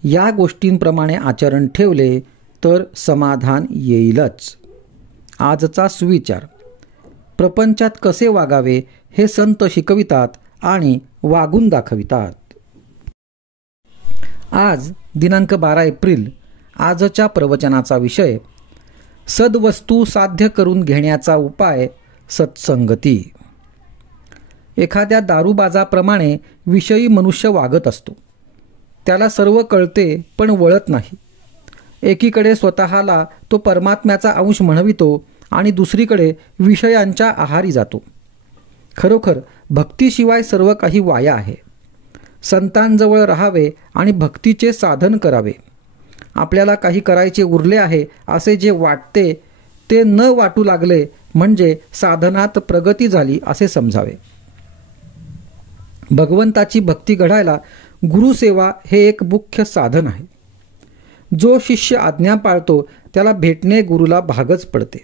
या गोष्टींप्रमाणे आचरण ठेवले तर समाधान येईलच. आजचा सुविचार: प्रपंचात कसे वागावे हे संत शिकवितात आणि वागून दाखवितात. आज दिनांक 12 एप्रिल. आजच्या प्रवचनाचा विषय: सद्वस्तू साध्य करून घेण्याचा उपाय सत्संगती. एखाद्या दारूबाजाप्रमाणे विषयी मनुष्य वागत असतो. त्याला सर्व कळते पण वळत नाही. एकीकडे स्वतःला तो परमात्म्याचा अंश म्हणवितो आणि दुसरीकडे विषयांच्या आहारी जातो. खरोखर भक्तीशिवाय सर्व काही वाया आहे. संतांजवळ राहावे आणि भक्तीचे साधन करावे. आपल्याला काही करायचे उरले आहे असे जे वाटते ते न वाटू लागले म्हणजे साधनात प्रगती झाली असे समजावे. भगवंताची भक्ती घडायला गुरुसेवा हे एक मुख्य साधन आहे. जो शिष्य आज्ञा पाळतो त्याला भेटणे गुरुला भागच पडते.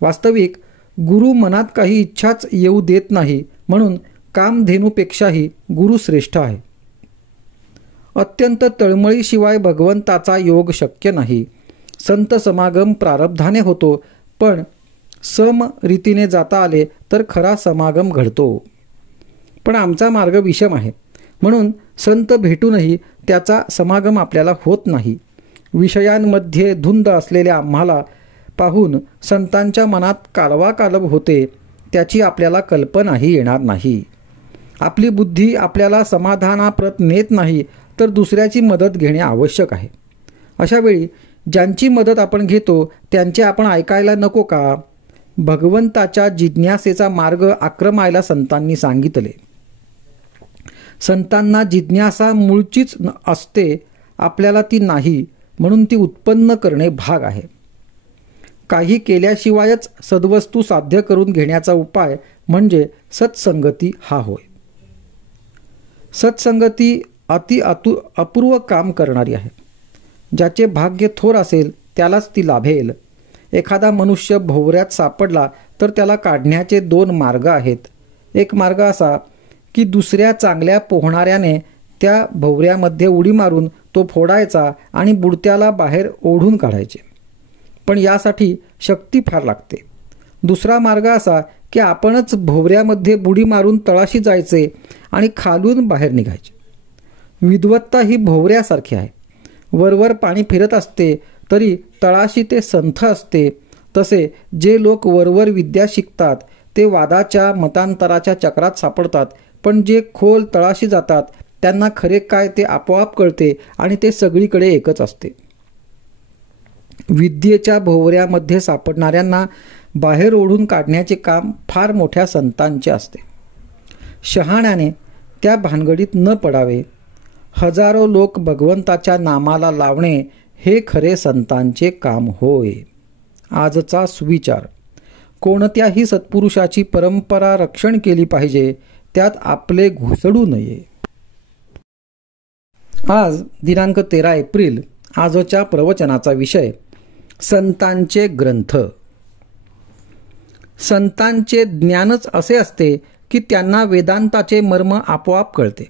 वास्तविक गुरु मनात काही इच्छाच येऊ देत नाही, म्हणून कामधेनूपेक्षाही गुरु श्रेष्ठ आहे. अत्यंत तळमळीशिवाय भगवंताचा योग शक्य नाही. संत समागम प्रारब्धाने होतो, पण सम रीतीने जाता आले तर खरा समागम घडतो. पण आमचा मार्ग विषम आहे, म्हणून संत भेटूनही त्याचा समागम आपल्याला होत नाही. विषयांमध्ये धुंद असलेल्या आम्हाला पाहून संतांच्या मनात कालवाकालव होते, त्याची आपल्याला कल्पनाही येणार नाही. आपली बुद्धी आपल्याला समाधानाप्रत नेत नाही तर दुसऱ्याची मदत घेणे आवश्यक आहे. अशा वेळी ज्यांची मदत आपण घेतो त्यांचे आपण ऐकायला नको का? भगवंताच्या जिज्ञासेचा मार्ग आक्रमायला संतांनी सांगितले. संतांना जिज्ञासा मूळचीच असते, आपल्याला ती नाही, म्हणून ती उत्पन्न करणे भाग आहे. काही केल्याशिवायच सद्वस्तू साध्य करून घेण्याचा उपाय म्हणजे सत्संगती हा होय. सत्संगती अपूर्व काम करणारी आहे. ज्याचे भाग्य थोर असेल त्यालाच ती लाभेल. एखादा मनुष्य भोवऱ्यात सापडला तर त्याला काढण्याचे 2 मार्ग आहेत. एक मार्ग असा की दुसऱ्या चांगल्या पोहणाऱ्याने त्या भोवऱ्यामध्ये उडी मारून तो फोडायचा आणि बुडत्याला बाहेर ओढून काढायचे, पण यासाठी शक्ती फार लागते. दुसरा मार्ग असा की आपणच भोवऱ्यामध्ये बुडी मारून तळाशी जायचे आणि खालून बाहेर निघायचे. विद्वत्ता ही भोवऱ्यासारखी आहे. वरवर पाणी फिरत असते तरी तळाशी ते संथ असते. तसे जे लोक वरवर विद्या शिकतात ते वादाच्या मतांतराच्या चक्रात सापडतात, पण जे खोल तळाशी जातात त्यांना खरे काय ते आपोआप कळते आणि ते सगळीकडे एकच असते. विद्येच्या भोवऱ्यामध्ये सापडणाऱ्यांना बाहेर ओढून काढण्याचे काम फार मोठ्या संतांचे असते. शहाण्याने त्या भानगडीत न पडावे. हजारो लोक भगवंताच्या नामाला लावणे हे खरे संतांचे काम होय. आजचा सुविचार. कोणत्याही सत्पुरुषाची परंपरा रक्षण केली पाहिजे, त्यात आपले घुसडू नये. आज दिनांक 13 एप्रिल. आजच्या प्रवचनाचा विषय संतांचे ग्रंथ. संतांचे ज्ञानच असे असते की त्यांना वेदांताचे मर्म आपोआप कळते.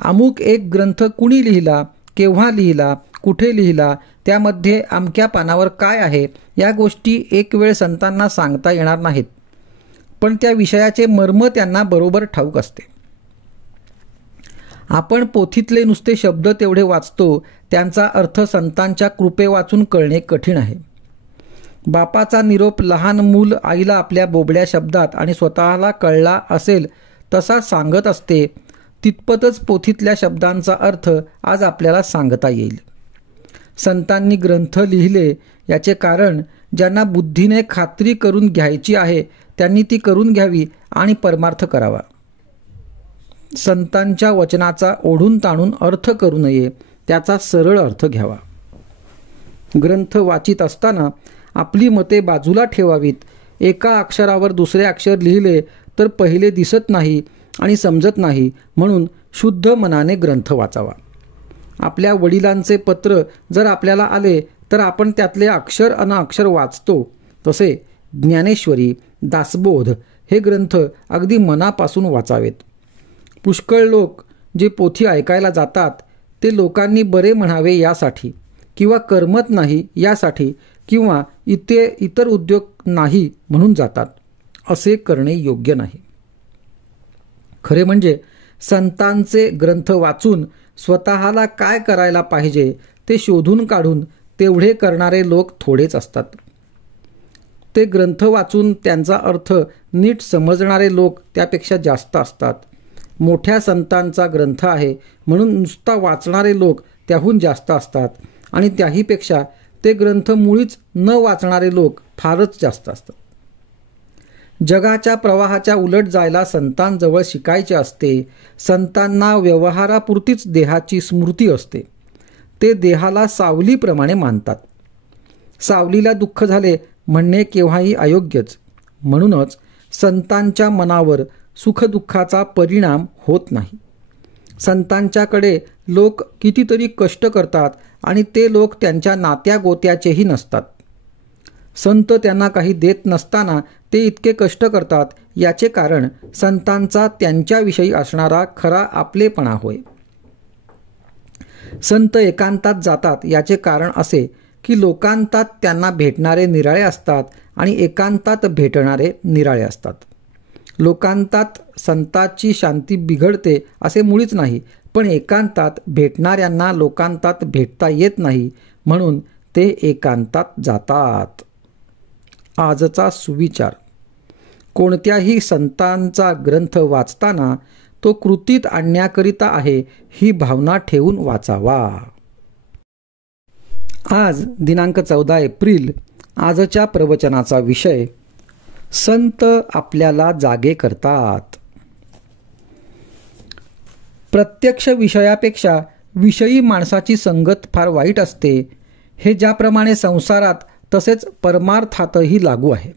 अमुक एक ग्रंथ कुणी लिहिला, केव्हा लिहिला, कुठे लिहिला, त्यामध्ये अमक्या पानावर काय आहे, या गोष्टी एक वेळ संतांना सांगता येणार नाहीत, पण त्या विषयाचे मर्म त्यांना बरोबर ठाऊक असते. आपण पोथीतले नुसते शब्द तेवढे वाचतो, त्यांचा अर्थ संतांच्या कृपे वाचून कळणे कठीण आहे. बापाचा निरोप लहान मूल आईला आपल्या बोबड्या शब्दात आणि स्वतःला कळला असेल तसा सांगत असते, तितपतच पोथीतल्या शब्दांचा अर्थ आज आपल्याला सांगता येईल. संतांनी ग्रंथ लिहिले याचे कारण ज्यांना बुद्धीने खात्री करून घ्यायची आहे त्यांनी ती करून घ्यावी आणि परमार्थ करावा. संतांच्या वचनाचा ओढून ताणून अर्थ करू नये, त्याचा सरळ अर्थ घ्यावा. ग्रंथ वाचित असताना आपली मते बाजूला ठेवावीत. एका अक्षरावर दुसरे अक्षर लिहिले तर पहिले दिसत नाही आणि समजत नाही, म्हणून शुद्ध मनाने ग्रंथ वाचावा. आपल्या वडिलांचे पत्र जर आपल्याला आले तर आपण त्यातले अक्षर अक्षर वाचतो. तसे ज्ञानेश्वरी, दासबोध हे ग्रंथ अगदी मनापासून वाचावेत. पुष्कळ लोक जे पोथी ऐकायला जातात ते लोकांनी बरे म्हणावे यासाठी, किंवा करमत नाही यासाठी, किंवा इतर उद्योग नाही म्हणून जातात. असे करणे योग्य नाही. खरे म्हणजे संतांचे ग्रंथ वाचून स्वतःला काय करायला पाहिजे ते शोधून काढून तेवढे करणारे लोक थोडेच असतात. ते ग्रंथ वाचून त्यांचा अर्थ नीट समजणारे लोक त्यापेक्षा जास्त असतात. मोठ्या संतांचा ग्रंथ आहे म्हणून नुसता वाचणारे लोक त्याहून जास्त असतात, आणि त्याहीपेक्षा ते ग्रंथ मुळीच न वाचणारे लोक फारच जास्त असतात. जगाच्या प्रवाहाच्या उलट जायला संतांजवळ शिकायचे असते. संतांना व्यवहारापुरतीच देहाची स्मृती असते. ते देहाला सावलीप्रमाणे मानतात. सावलीला दुःख झाले म्हणणे केव्हाही अयोग्यच. म्हणूनच संतांच्या मनावर सुखदुःखाचा परिणाम होत नाही. संतांच्याकडे लोक कितीतरी कष्ट करतात आणि ते लोक त्यांच्या नात्या गोत्याचेही नसतात. संत त्यांना काही देत नसताना ते इतके कष्ट करतात, याचे कारण संतांचा त्यांच्याविषयी असणारा खरा आपलेपणा होय. संत एकांतात जातात याचे कारण असे की लोकांतात त्यांना भेटणारे निराळे असतात आणि एकांतात भेटणारे निराळे असतात. लोकांतात संताची शांती बिघडते असे मुळीच नाही, पण एकांतात भेटणाऱ्यांना लोकांतात भेटता येत नाही, म्हणून ते एकांतात जातात. आजचा सुविचार. कोणत्याही संतांचा ग्रंथ वाचताना तो कृतीत आणण्याकरिता आहे ही भावना ठेवून वाचावा. आज दिनांक 14 एप्रिल. आजच्या प्रवचनाचा विषय संत आपल्याला जागे करतात. प्रत्यक्ष विषयापेक्षा विषयी माणसाची संगत फार वाईट असते. हे ज्याप्रमाणे संसारात तसेच परमार्थातही लागू आहे.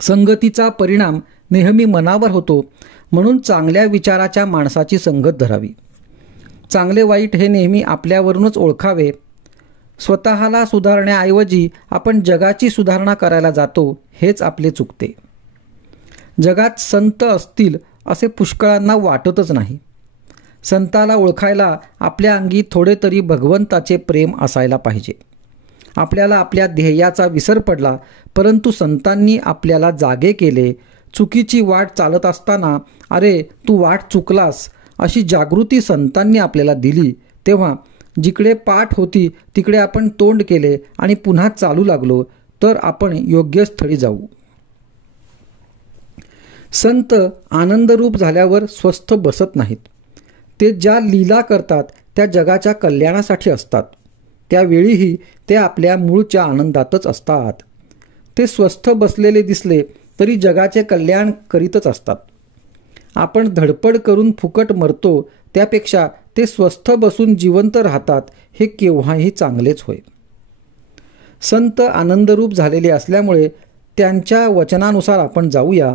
संगतीचा परिणाम नेहमी मनावर होतो, म्हणून चांगल्या विचाराच्या माणसाची संगत धरावी. चांगले वाईट हे नेहमी आपल्यावरूनच ओळखावे. स्वतःला सुधारण्याऐवजी आपण जगाची सुधारणा करायला जातो, हेच आपले चुकते. जगात संत असतील असे पुष्कळांना वाटतच नाही. संताला ओळखायला आपल्या अंगी थोडे तरी भगवंताचे प्रेम असायला पाहिजे. आपल्याला आपल्या ध्येयाचा विसर पडला, परंतु संतांनी आपल्याला जागे केले. चुकीची वाट चालत असताना अरे तू वाट चुकलास अशी जागृती संतांनी आपल्याला दिली, तेव्हा जिकडे पाठ होती तिकडे आपण तोंड केले आणि पुन्हा चालू लागलो तर आपण योग्य स्थळी जाऊ. संत आनंदरूप झाल्यावर स्वस्थ बसत नाहीत. ते ज्या लीला करतात त्या जगाच्या कल्याणासाठी असतात. त्यावेळीही ते आपल्या मूळच्या आनंदातच असतात. ते स्वस्थ बसलेले दिसले तरी जगाचे कल्याण करीतच असतात. आपण धडपड करून फुकट मरतो, त्यापेक्षा ते स्वस्थ बसून जिवंत राहतात, हे केव्हाही चांगलेच होय. संत आनंदरूप झालेले असल्यामुळे त्यांच्या वचनानुसार आपण जाऊया.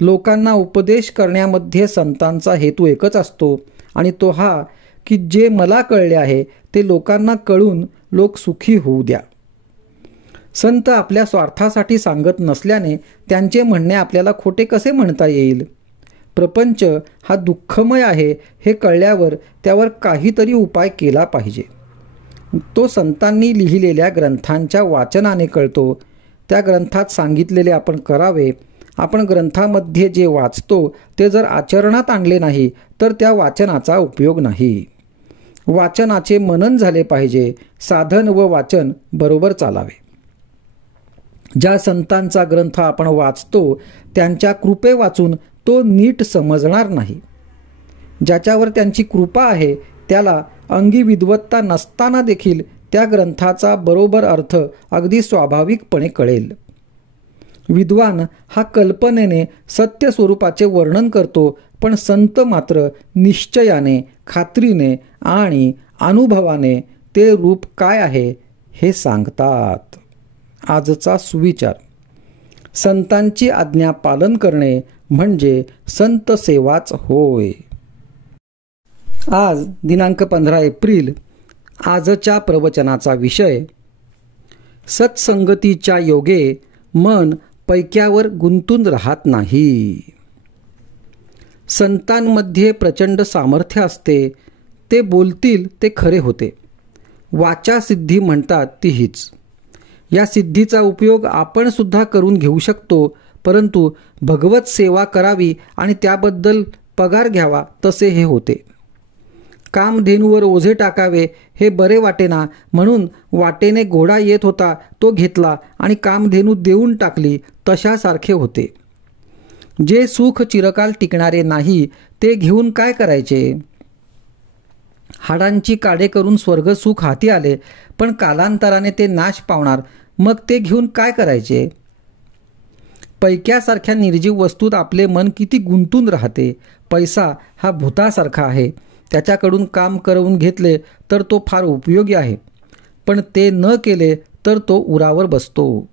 लोकांना उपदेश करण्यामध्ये संतांचा हेतू एकच असतो, आणि तो हा की जे मला कळले आहे ते लोकांना कळून लोक सुखी होऊ द्या. संत आपल्या स्वार्थासाठी सांगत नसल्याने त्यांचे म्हणणे आपल्याला खोटे कसे म्हणता येईल. प्रपंच हा दुःखमय आहे हे कळल्यावर त्यावर काहीतरी उपाय केला पाहिजे. तो संतांनी लिहिलेल्या ग्रंथांच्या वाचनाने कळतो. त्या ग्रंथात सांगितलेले आपण करावे. आपण ग्रंथामध्ये जे वाचतो ते जर आचरणात आणले नाही तर त्या वाचनाचा उपयोग नाही. वाचनाचे मनन झाले पाहिजे. साधन व वाचन बरोबर चालावे. ज्या संतांचा ग्रंथ आपण वाचतो त्यांच्या कृपे वाचून तो नीट समजणार नाही. ज्याच्यावर त्यांची कृपा आहे त्याला अंगी विद्वत्ता नसताना देखील त्या ग्रंथाचा बरोबर अर्थ अगदी स्वाभाविकपणे कळेल. विद्वान हा कल्पनेने सत्य स्वरूपाचे वर्णन करतो, पण संत मात्र निश्चयाने, खात्रीने आणि अनुभवाने ते रूप काय आहे हे सांगतात. आजचा सुविचार: संतांची आज्ञा पालन करणे म्हणजे संत सेवाच होय. आज दिनांक 15 एप्रिल. आजच्या प्रवचनाचा विषय: सत्संगतीच्या योगे मन पैक्यावर गुंतून राहत नाही. संतांमध्ये प्रचंड सामर्थ्य असते. ते बोलतील ते खरे होते. वाचा सिद्धी म्हणतात ती हीच. या सिद्धीचा उपयोग आपण सुद्धा करून घेऊ शकतो, परंतु भगवत सेवा करावी आणि त्याबद्दल पगार घ्यावा तसे हे होते. कामधेनूवर ओझे टाकावे हे बरे वाटेना, म्हणून वाटेने घोडा येत होता तो घेतला आणि कामधेनू देऊन टाकली तशासारखे होते. जे सुख चिरकाल टिकणारे नाही ते घेऊन काय करायचे. हाडांची काडे करून स्वर्गसुख हाती आले, पण कालांतराने ते नाश पावणार, मग ते घेऊन काय करायचे. पैक्यासारख्या निर्जीव वस्तूत आपले मन किती गुंतून राहते. पैसा हा भूतासारखा आहे. त्याच्याकडून काम करवून घेतले तर तो फार उपयोगी आहे, पण ते न केले तर तो उरावर बसतो.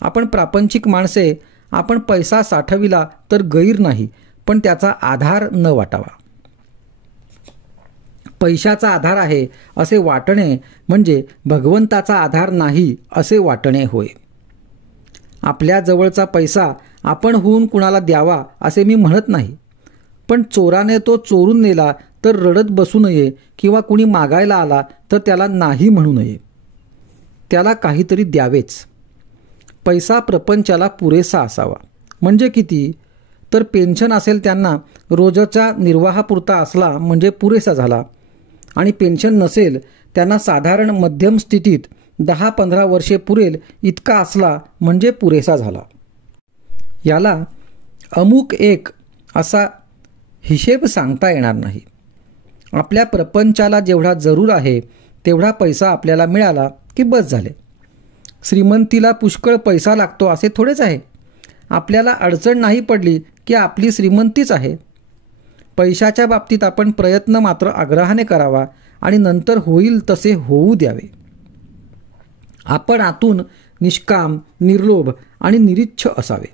आपण प्रापंचिक माणसे. आपण पैसा साठविला तर गैर नाही, पण त्याचा आधार न वाटावा. पैशाचा आधार आहे असे वाटणे म्हणजे भगवंताचा आधार नाही असे वाटणे होय. आपल्या जवळचा पैसा आपण होऊन कुणाला द्यावा असे मी म्हणत नाही, पण चोराने तो चोरून नेला तर रडत बसू नये, किंवा कुणी मागायला आला तर त्याला नाही म्हणू नये. त्याला काहीतरी द्यावेच. पैसा प्रपंचाला पुरेसा असावा. म्हणजे किती? तर पेन्शन असेल त्यांना रोजच्या निर्वाहापुरता असला म्हणजे पुरेसा झाला, आणि पेन्शन नसेल त्यांना साधारण मध्यम स्थितीत 10-15 वर्षे पुरेल इतका असला म्हणजे पुरेसा झाला. याला अमुक एक असा हिशेब सांगता येणार नाही. आपल्या प्रपंचाला जेवढा जरूर आहे तेवढा पैसा आपल्याला मिळाला की बस झाले. श्रीमंतीला पुष्कळ पैसा लागतो असे थोडेच आहे. आपल्याला अडचण नाही पडली की आपली श्रीमंतीच आहे. पैशाच्या बाबतीत आपण प्रयत्न मात्र आग्रहाने करावा आणि नंतर होईल तसे होऊ द्यावे. आपण आतून निष्काम, निर्लोभ आणि निरीच्छ असावे.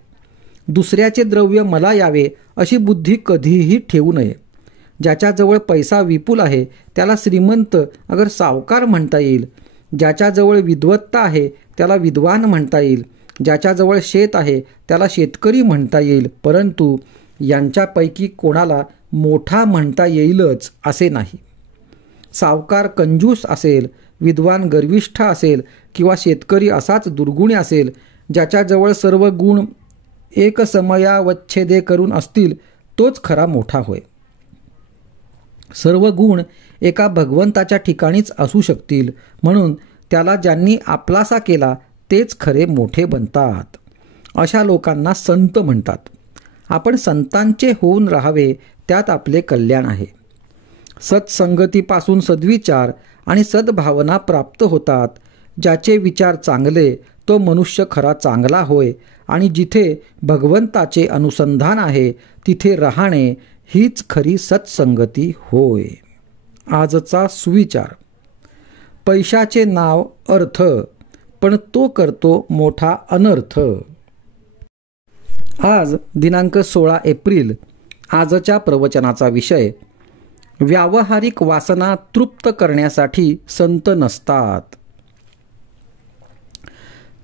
दुसऱ्याचे द्रव्य मला यावे अशी बुद्धी कधीही ठेवू नये. ज्याच्याजवळ पैसा विपुल आहे त्याला श्रीमंत अगर सावकार म्हणता येईल. ज्याच्याजवळ विद्वत्ता आहे त्याला विद्वान म्हणता येईल. ज्याच्याजवळ शेत आहे त्याला शेतकरी म्हणता येईल. परंतु यांच्यापैकी कोणाला मोठा म्हणता येईलच असे नाही. सावकार कंजूस असेल, विद्वान गर्विष्ठ असेल किंवा शेतकरी असाच दुर्गुणी असेल, ज्याच्याजवळ सर्व गुण एकसमयावच्छेदे करून असतील तोच खरा मोठा होय. सर्व गुण एका भगवंताच्या ठिकाणीच असू शकतील, म्हणून त्याला ज्यांनी आपलासा केला तेच खरे मोठे बनतात. अशा लोकांना संत म्हणतात. आपण संतांचे होऊन राहावे, त्यात आपले कल्याण आहे. सत्संगतीपासून सद्विचार आणि सद्भावना प्राप्त होतात. ज्याचे विचार चांगले तो मनुष्य खरा चांगला होय आणि जिथे भगवंताचे अनुसंधान आहे तिथे राहणे हीच खरी सत्संगती होय. आजचा सुविचार. पैशाचे नाव अर्थ, पण तो करतो मोठा अनर्थ. आज दिनांक 16 एप्रिल. आजच्या प्रवचनाचा विषय: व्यावहारिक वासना तृप्त करण्यासाठी संत नसतात.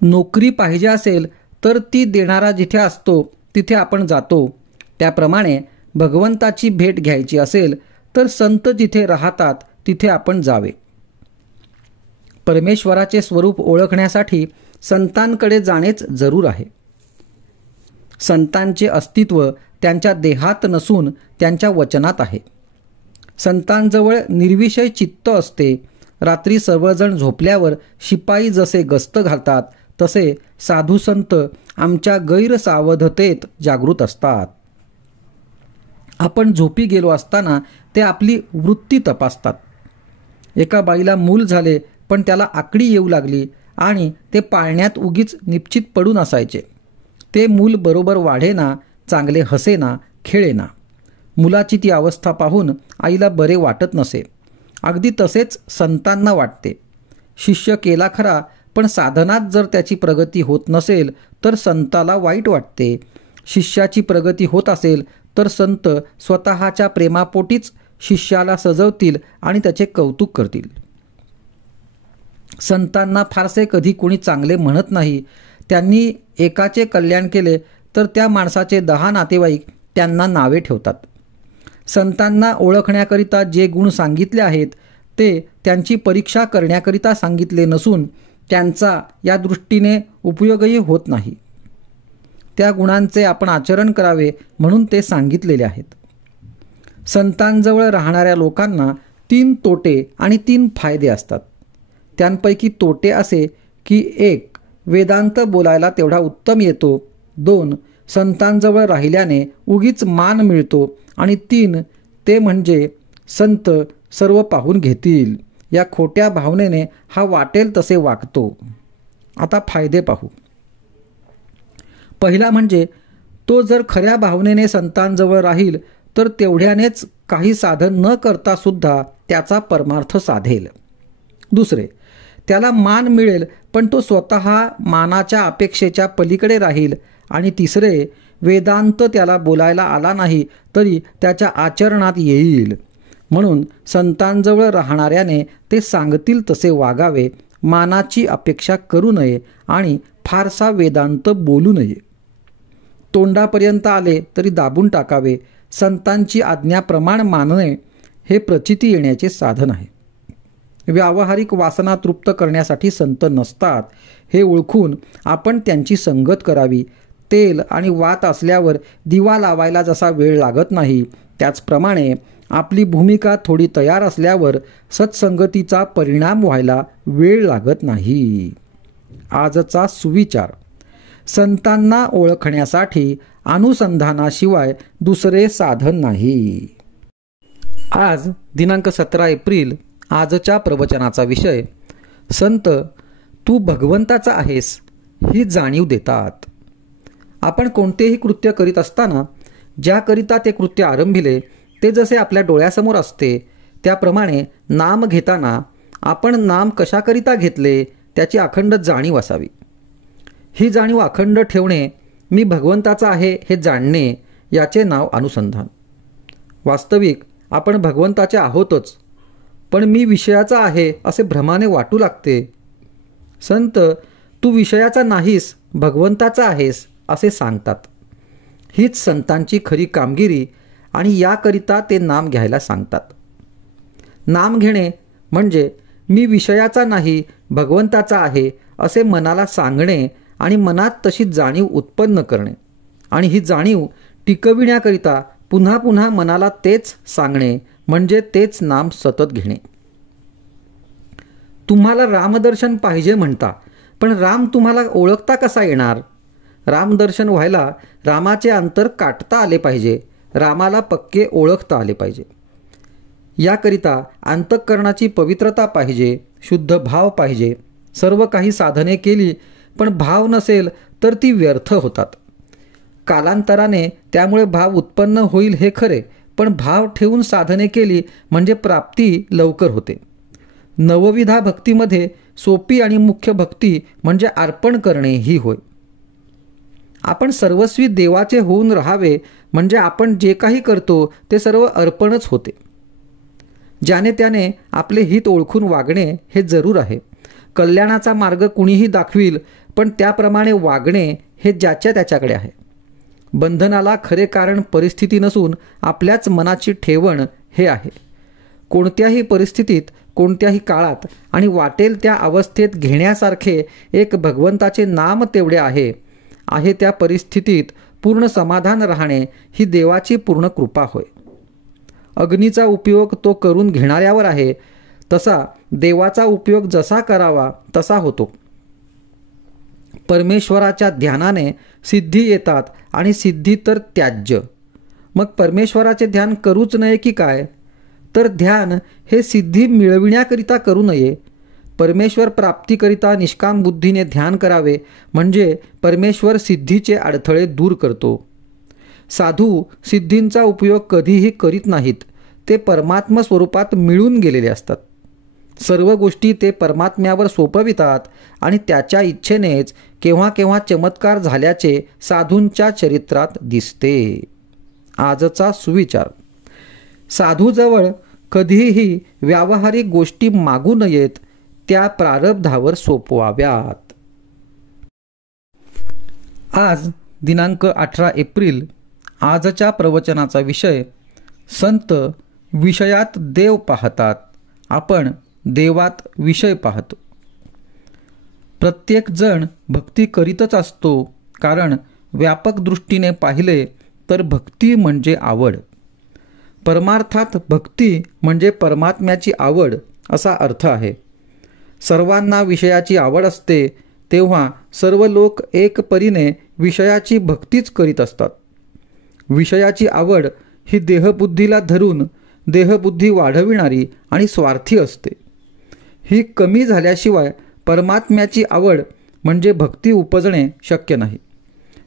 नोकरी पाहिजे असेल तर ती देणारा जिथे असतो तिथे आपण जातो. त्याप्रमाणे भगवंताची भेट घ्यायची असेल तर संत जिथे राहतात तिथे आपण जावे. परमेश्वराचे स्वरूप ओळखण्यासाठी संतांकडे जाणेच जरूर आहे. संतांचे अस्तित्व त्यांच्या देहात नसून त्यांच्या वचनात आहे. संतांजवळ निर्विषय चित्त असते. रात्री सर्वजण झोपल्यावर शिपाई जसे गस्त घालतात तसे साधू संत आमच्या गैरसावधतेत जागृत असतात. आपण झोपी गेलो असताना ते आपली वृत्ती तपासतात. एका बाईला मूल झाले पण त्याला आकडी येऊ लागली आणि ते पाळण्यात उगीच निश्चित पडून असायचे. ते मूल बरोबर वाढेना, चांगले हसेना, खेळेना. मुलाची ती अवस्था पाहून आईला बरे वाटत नसे. अगदी तसेच संतांना वाटते. शिष्य केला खरा, पण साधनात जर त्याची प्रगती होत नसेल तर संताला वाईट वाटते. शिष्याची प्रगती होत असेल तर संत स्वतःच्या प्रेमापोटीच शिष्याला सजवतील आणि त्याचे कौतुक करतील. संतांना फारसे कधी कोणी चांगले म्हणत नाही. त्यांनी एकाचे कल्याण केले तर त्या माणसाचे 10 नातेवाईक त्यांना नावे ठेवतात. संतांना ओळखण्याकरिता जे गुण सांगितले आहेत ते त्यांची परीक्षा करण्याकरिता सांगितले नसून त्यांचा या दृष्टीने उपयोगही होत नाही. त्या गुणांचे आपण आचरण करावे म्हणून ते सांगितलेले आहेत. संतांजवळ राहणाऱ्या लोकांना 3 तोटे आणि 3 फायदे असतात. त्यांपैकी तोटे असे की 1. वेदांत बोलायला तेवढा उत्तम येतो. 2. संतांजवळ राहिल्याने उगीच मान मिळतो. आणि 3. ते म्हणजे संत सर्व पाहून घेतील या खोट्या भावनेने हा वाटेल तसे वागतो. आता फायदे पाहू. पहिला म्हणजे तो जर खऱ्या भावनेने संतांजवळ राहील तर तेवढ्यानेच काही साधन न करता सुद्धा त्याचा परमार्थ साधेल. दुसरे, त्याला मान मिळेल पण तो स्वतः मानाच्या अपेक्षेच्या पलीकडे राहील. आणि तिसरे, वेदांत त्याला बोलायला आला नाही तरी त्याच्या आचरणात येईल. म्हणून संतांजवळ राहणाऱ्याने ते सांगतील तसे वागावे, मानाची अपेक्षा करू नये आणि फारसा वेदांत बोलू नये. तोंडापर्यंत आले तरी दाबून टाकावे. संतांची आज्ञाप्रमाण मानणे हे प्रचिती येण्याचे साधन आहे. व्यावहारिक वासना तृप्त करण्यासाठी संत नसतात हे ओळखून आपण त्यांची संगत करावी. तेल आणि वात असल्यावर दिवा लावायला जसा वेळ लागत नाही त्याचप्रमाणे आपली भूमिका थोडी तयार असल्यावर सत्संगतीचा परिणाम व्हायला वेळ लागत नाही. आजचा सुविचार. संतांना ओळखण्यासाठी अनुसंधानाशिवाय दुसरे साधन नाही. आज दिनांक 17 एप्रिल. आजच्या प्रवचनाचा विषय: संत तू भगवंताचा आहेस ही जाणीव देतात. आपण कोणतेही कृत्य करीत असताना ज्याकरिता ते कृत्य आरंभिले ते जसे आपल्या डोळ्यासमोर असते त्याप्रमाणे नाम घेताना आपण नाम कशाकरिता घेतले, त्याची अखंड जाणीव असावी. ही जाणीव अखंड ठेवणे, मी भगवंताचा आहे हे जाणणे, याचे नाव अनुसंधान. वास्तविक आपण भगवंताचे आहोतच, पण मी विषयाचा आहे असे भ्रमाने वाटू लागते. संत तू विषयाचा नाहीस, भगवंताचा आहेस असे सांगतात. हीच संतांची खरी कामगिरी आणि याकरिता ते नाम घ्यायला सांगतात. नाम घेणे म्हणजे मी विषयाचा नाही, भगवंताचा आहे असे मनाला सांगणे आणि मनात तशी जाणीव उत्पन्न करणे, आणि ही जाणीव टिकविण्याकरिता पुन्हा पुन्हा मनाला तेच सांगणे म्हणजे तेच नाम सतत घेणे. तुम्हाला रामदर्शन पाहिजे म्हणता, पण राम तुम्हाला ओळखता कसा येणार? रामदर्शन व्हायला रामाचे अंतर काटता आले पाहिजे, रामाला पक्के ओळखता आले पाहिजे. याकरिता अंतःकरणाची पवित्रता पाहिजे, शुद्ध भाव पाहिजे. सर्व काही साधने केली पण भाव नसेल तर ती व्यर्थ होतात. कालांतराने त्यामुळे भाव उत्पन्न होईल हे खरे, पण भाव ठेवून साधने केली म्हणजे प्राप्ती लवकर होते. नवविधा भक्तीमध्ये सोपी आणि मुख्य भक्ती म्हणजे अर्पण करणे ही होय. आपण सर्वस्वी देवाचे होऊन राहावे म्हणजे आपण जे काही करतो ते सर्व अर्पणच होते. ज्याने त्याने आपले हित ओळखून वागणे हे जरूर आहे. कल्याणाचा मार्ग कुणीही दाखवील, पण त्याप्रमाणे वागणे हे ज्याच्या त्याच्याकडे आहे. बंधनाला खरे कारण परिस्थिती नसून आपल्याच मनाची ठेवण हे आहे. कोणत्याही परिस्थितीत, कोणत्याही काळात आणि वाटेल त्या अवस्थेत घेण्यासारखे एक भगवंताचे नाम तेवढे आहे. त्या परिस्थितीत पूर्ण समाधान राहणे ही देवाची पूर्ण कृपा होय. अग्नीचा उपयोग तो करून घेणाऱ्यावर आहे, तसा देवाचा उपयोग जसा करावा तसा होतो. परमेश्वराच्या ध्यानाने सिद्धी येतात आणि सिद्धी तर त्याज्य. मग परमेश्वराचे ध्यान करूच नये की काय? तर ध्यान हे सिद्धी मिळविण्याकरिता करू नये. परमेश्वर प्राप्तीकरिता निष्काम बुद्धीने ध्यान करावे, म्हणजे परमेश्वर सिद्धीचे अडथळे दूर करतो. साधू सिद्धींचा उपयोग कधीही करीत नाहीत. ते परमात्मा स्वरूपात मिळून गेलेले असतात. सर्व गोष्टी ते परमात्म्यावर सोपवितात आणि त्याच्या इच्छेनेच केव्हा केव्हा चमत्कार झाल्याचे साधूंच्या चरित्रात दिसते. आजचा सुविचार: साधूजवळ कधीही व्यावहारिक गोष्टी मागू नयेत, त्या प्रारब्धावर सोपवाव्यात. आज दिनांक 18 एप्रिल. आजच्या प्रवचनाचा विषय: संत विषयात देव पाहतात, आपण देवात विषय पाहतो. प्रत्येक जण भक्ती करीतच असतो, कारण व्यापक दृष्टीने पाहिले तर भक्ती म्हणजे आवड. परमार्थात भक्ती म्हणजे परमात्म्याची आवड असा अर्थ आहे. सर्वांना विषयाची आवड असते, तेव्हा सर्व लोक एक परीने विषयाची भक्तीच करीत असतात. विषयाची आवड ही देहबुद्धीला धरून देहबुद्धी वाढविणारी आणि स्वार्थी असते. ही कमी झाल्याशिवाय परमात्म्याची आवड म्हणजे भक्ती उपजणे शक्य नाही.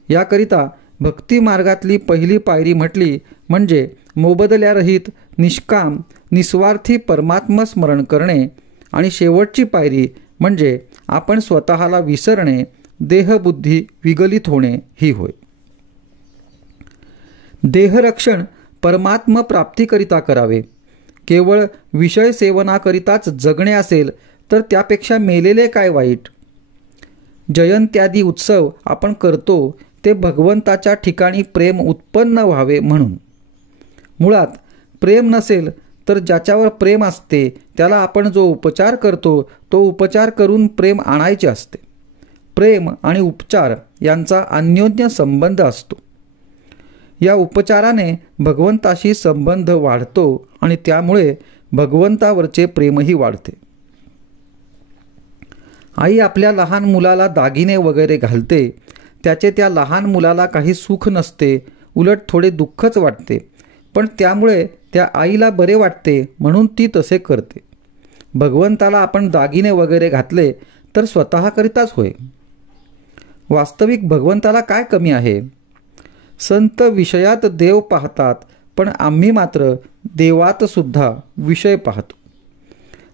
याकरिता भक्ती मार्गातली पहिली पायरी म्हटली म्हणजे मोबदल्यारहित निष्काम निस्वार्थी परमात्मा स्मरण करणे, आणि शेवटची पायरी म्हणजे आपण स्वतःला विसरणे, देहबुद्धी विगलित होणे ही होय. देहरक्षण परमात्म प्राप्तीकरिता करावे. केवळ विषय सेवनाकरिताच जगणे असेल तर त्यापेक्षा मेलेले काय वाईट. जयंत्यादी उत्सव आपण करतो ते भगवंताच्या ठिकाणी प्रेम उत्पन्न व्हावे म्हणून. मुळात प्रेम नसेल तर ज्याच्यावर प्रेम असते त्याला आपण जो उपचार करतो तो उपचार करून प्रेम आणायचे असते. प्रेम आणि उपचार यांचा अन्योन्य संबंध असतो. या उपचाराने भगवंताशी संबंध वाढतो आणि त्यामुळे भगवंतावरचे प्रेमही वाढते. आई आपल्या लहान मुलाला दागिने वगैरे घालते, त्याचे त्या लहान मुलाला काही सुख नसते, उलट थोडे दुःखच वाटते, पण त्यामुळे त्या आईला बरे वाटते म्हणून ती तसे करते. भगवंताला आपण दागिने वगैरे घातले तर स्वतःकरिताच होय. वास्तविक भगवंताला काय कमी आहे? संत विषयात देव पाहतात, पण आम्ही मात्र देवात सुद्धा विषय पाहतो.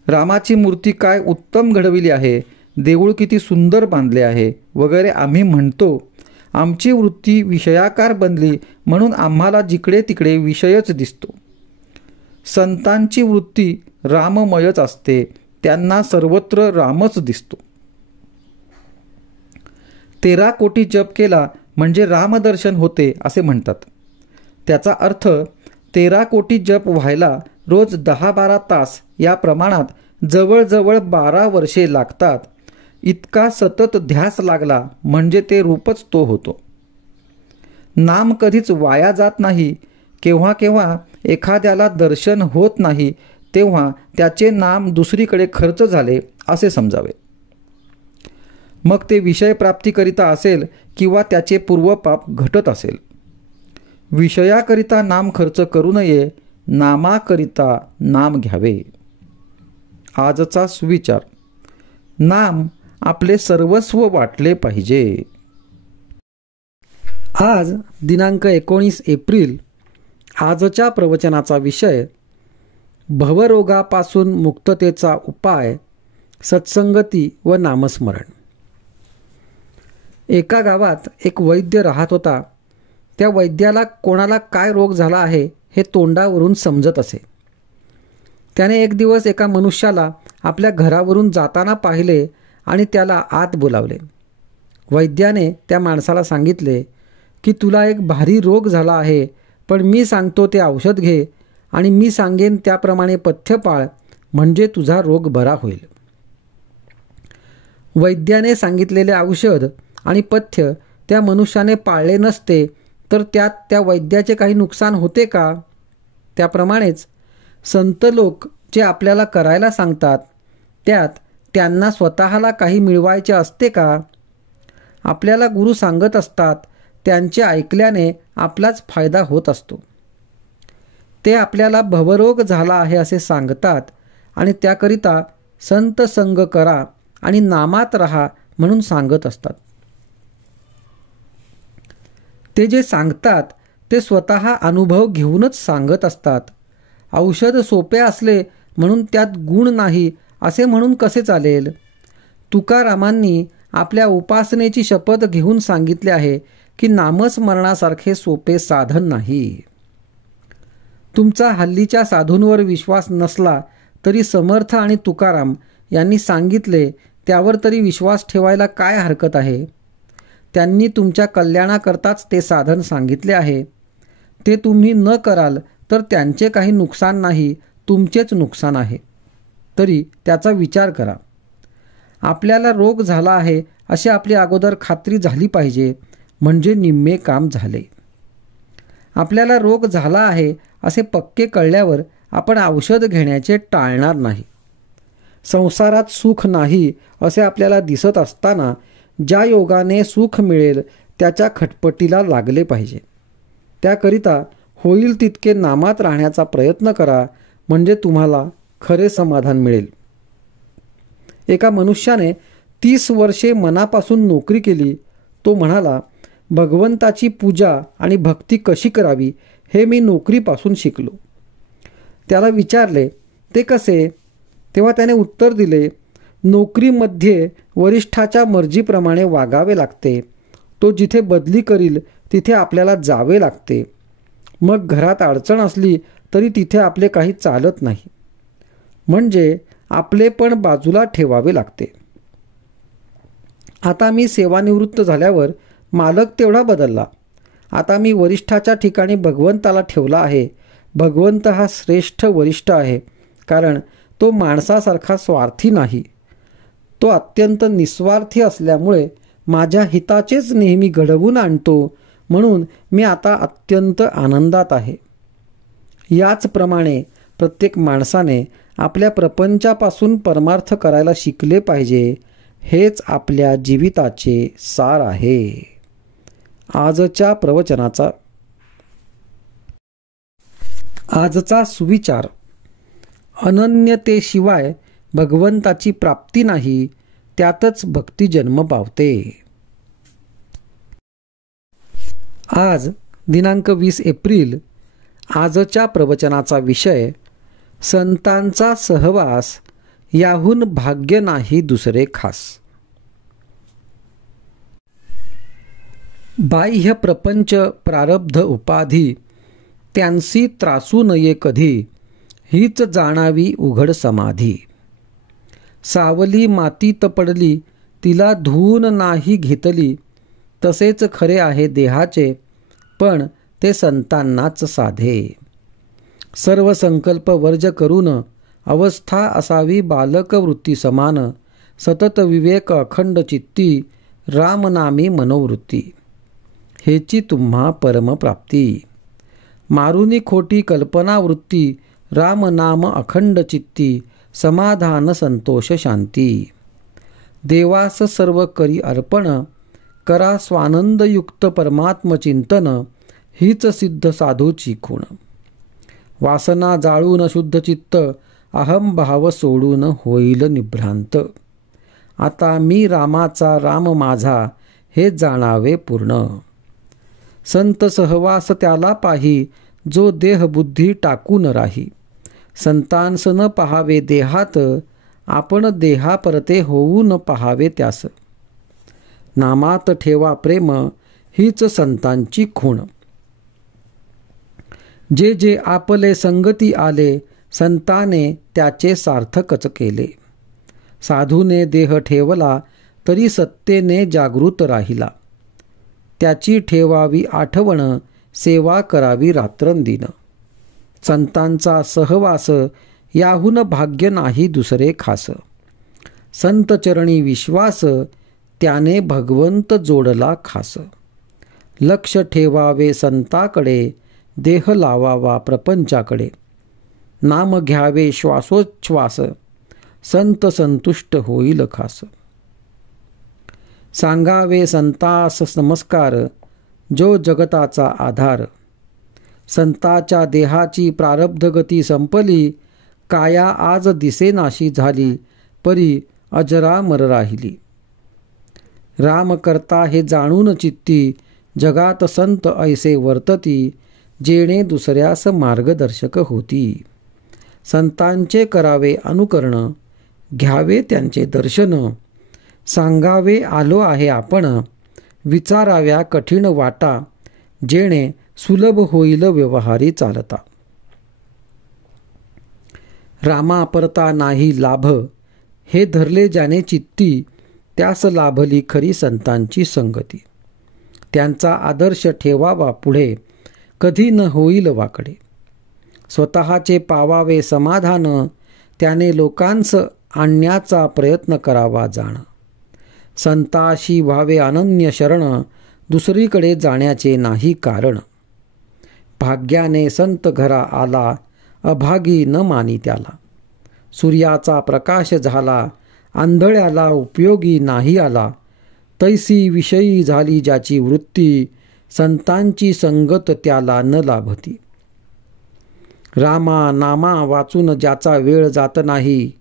रामाची मूर्ती काय उत्तम घडविली आहे, देऊळ किती सुंदर बांधले आहे वगैरे आम्ही म्हणतो. आमची वृत्ती विषयाकार बनली म्हणून आम्हाला जिकडे तिकडे विषयच दिसतो. संतांची वृत्ती राममयच असते, त्यांना सर्वत्र रामच दिसतो. 13 कोटी जप केला म्हणजे रामदर्शन होते असे म्हणतात. त्याचा अर्थ 13 कोटी जप व्हायला रोज 10-12 तास या प्रमाणात जवळजवळ 12 वर्षे लागतात. इतका सतत ध्यास लागला म्हणजे ते रूपच तो होतो. नाम कधीच वाया जात नाही. केव्हा केव्हा एखाद्याला दर्शन होत नाही तेव्हा त्याचे नाम दुसरीकडे खर्च झाले असे समजावे. मग ते विषय प्राप्तीकरिता असेल किंवा त्याचे पूर्वपाप घटत असेल. विषयाकरिता नाम खर्च करू नये, नामाकरिता नाम घ्यावे. आजचा सुविचार: नाम आपले सर्वस्व वाटले पाहिजे. आज दिनांक 19 एप्रिल. आजच्या प्रवचनाचा विषय भवरोगापासून मुक्ततेचा उपाय, सत्संगती व नामस्मरण. एका गावात एक वैद्य राहत होता. त्या वैद्याला कोणाला काय रोग झाला आहे हे तोंडावरून समजत असे. त्याने एक दिवस एका मनुष्याला आपल्या घरावरून जाताना पाहिले आणि त्याला आत बोलावले. वैद्याने त्या माणसाला सांगितले की तुला एक भारी रोग झाला आहे, पण मी सांगतो ते औषध घे आणि मी सांगेन त्याप्रमाणे पथ्य पाळ, म्हणजे तुझा रोग बरा होईल. वैद्याने सांगितलेले औषध आणि पथ्य त्या मनुष्याने पाळले नसते तर त्यात त्या वैद्याचे काही नुकसान होते का? त्याप्रमाणेच संत लोक जे आपल्याला करायला सांगतात त्यात त्यांना स्वतःला काही मिळवायचे असते का? आपल्याला गुरु सांगत असतात, त्यांचे ऐकल्याने आपलाच फायदा होत असतो. ते आपल्याला भवरोग झाला आहे असे सांगतात आणि त्याकरिता संत संग करा आणि नामात राहा म्हणून सांगत असतात. ते जे सांगतात ते स्वतः अनुभव घेऊनच सांगत असतात. औषध सोपे असले म्हणून त्यात गुण नाही असे म्हणून कसे चालेल? तुकारामांनी आपल्या उपासनेची शपथ घेऊन सांगितले आहे की नामस्मरणासारखे सोपे साधन नाही. तुमचा हल्लीच्या साधूंवर विश्वास नसला तरी समर्थ आणि तुकाराम यांनी सांगितले त्यावर तरी विश्वास ठेवायला काय हरकत आहे? त्यांनी तुमच्या कल्याणाकरताच ते साधन सांगितले आहे. ते तुम्ही न कराल तर त्यांचे काही नुकसान नाही, तुमचेच नुकसान आहे. तरी त्याचा विचार करा. आपल्याला रोग झाला आहे अशी आपली अगोदर खात्री झाली पाहिजे, म्हणजे निम्मे काम झाले. आपल्याला रोग झाला आहे असे पक्के कळल्यावर आपण औषध घेण्याचे टाळणार नाही. संसारात सुख नाही असे आपल्याला दिसत असताना ज्या योगाने सुख मिळेल त्याच्या खटपटीला लागले पाहिजे. त्याकरिता होईल तितके नामात राहण्याचा प्रयत्न करा, म्हणजे तुम्हाला खरे समाधान मिळेल. एका मनुष्याने 30 वर्षे मनापासून नोकरी केली. तो म्हणाला, भगवंताची पूजा आणि भक्ती कशी करावी हे मी नोकरीपासून शिकलो. त्याला विचारले, ते कसे? तेव्हा त्याने उत्तर दिले, नोकरीमध्ये वरिष्ठाच्या मर्जीप्रमाणे वागावे लागते. तो जिथे बदली करील तिथे आपल्याला जावे लागते. मग घरात अडचण असली तरी तिथे आपले काही चालत नाही, म्हणजे आपले पण बाजूला ठेवावे लागते. आता मी सेवानिवृत्त झाल्यावर मालक तेवढा बदलला. आता मी वरिष्ठाच्या ठिकाणी भगवंताला ठेवला आहे. भगवंत हा श्रेष्ठ वरिष्ठ आहे, कारण तो माणसासारखा स्वार्थी नाही. तो अत्यंत निस्वार्थी असल्यामुळे माझ्या हिताचेच नेहमी घडवून आणतो, म्हणून मी आता अत्यंत आनंदात आहे. याचप्रमाणे प्रत्येक माणसाने आपल्या प्रपंचापासून परमार्थ करायला शिकले पाहिजे. हेच आपल्या जीविताचे सार आहे. आजच्या प्रवचनाचा आजचा सुविचार: अनन्यतेशिवाय भगवंताची प्राप्ती नाही, त्यातच भक्ती जन्म पावते. आज दिनांक 20 एप्रिल. आजच्या प्रवचनाचा विषय: संतांचा सहवास याहून भाग्य नाही दुसरे खास. बाह्य प्रपंच प्रारब्ध उपाधी त्यांसी त्रासू नये कधी, हीच जाणावी उघड समाधी. सावली मातीत पडली तिला धुवून नाही घेतली, तसेच खरे आहे देहाचे पण ते संतांनाच साधे. सर्व संकल्प वर्ज करून अवस्था असावी बालक वृत्ती समान, सतत विवेक अखंड चित्ती रामनामी मनोवृत्ती. हेची तुम्हा परमप्राप्ती. मारुनी खोटी कल्पना वृत्ती, रामनाम अखंड चित्ती समाधान संतोष शांती. देवास सर्व करी अर्पण, करा स्वानंदयुक्त परमात्मचिंतन, हीच सिद्ध साधूची खूण. वासना जाळून शुद्ध चित्त, अहंभाव सोडून होईल निभ्रांत. आता मी रामाचा राम माझा, हे जाणावे पूर्ण. संत सहवास त्याला पाही, जो देह बुद्धी टाकून राही. संतांस न पहावे देहात, आपण देहा परते होऊन पहावे त्यास. नामात ठेवा प्रेम, हीच संतांची खूण. जे जे आपले संगती आले, संताने त्याचे सार्थकच केले. साधूने देह ठेवला, तरी सत्तेने जागृत राहिला. त्याची ठेवावी आठवण, सेवा करावी रात्रंदिन. संतांचा सहवास, याहून भाग्य नाही दुसरे खास. संत चरणी विश्वास, त्याने भगवंत जोडला खास. लक्ष ठेवावे संताकडे, देह लावावा प्रपंचाकडे. नाम घ्यावे श्वासोच्छ्वास, संत संतुष्ट होईल खास. सांगावे संतास नमस्कार, जो जगताचा आधार. संताच्या देहाची प्रारब्ध गती संपली, काया आज दिसेनाशी झाली, परी अजरामर राहिली. राम करता हे जाणून चित्ती, जगात संत ऐसे वर्तती, जेणे दुसऱ्यास मार्गदर्शक होती. संतांचे करावे अनुकरण, घ्यावे त्यांचे दर्शन. सांगावे आलो आहे आपण, विचाराव्या कठीण वाटा, जेणे सुलभ होईल व्यवहारी चालता. रामा परता नाही लाभ, हे धरले ज्याने चित्ती, त्यास लाभली खरी संतांची संगती. त्यांचा आदर्श ठेवावा पुढे, कधी न होईल वाकडे. स्वतःचे पावावे समाधान, त्याने लोकांस आणण्याचा प्रयत्न करावा जाण. संताशी व्हावे अनन्य शरण, दुसरीकडे जाण्याचे नाही कारण. भाग्याने संत घरा आला, अभागी न मानी त्याला. सूर्याचा प्रकाश झाला, आंधळ्याला उपयोगी नाही आला. तैसी विषयी झाली ज्याची वृत्ती, संतांची संगत त्याला न लाभती. रामा नामा वाचून ज्याचा वेळ जात नाही,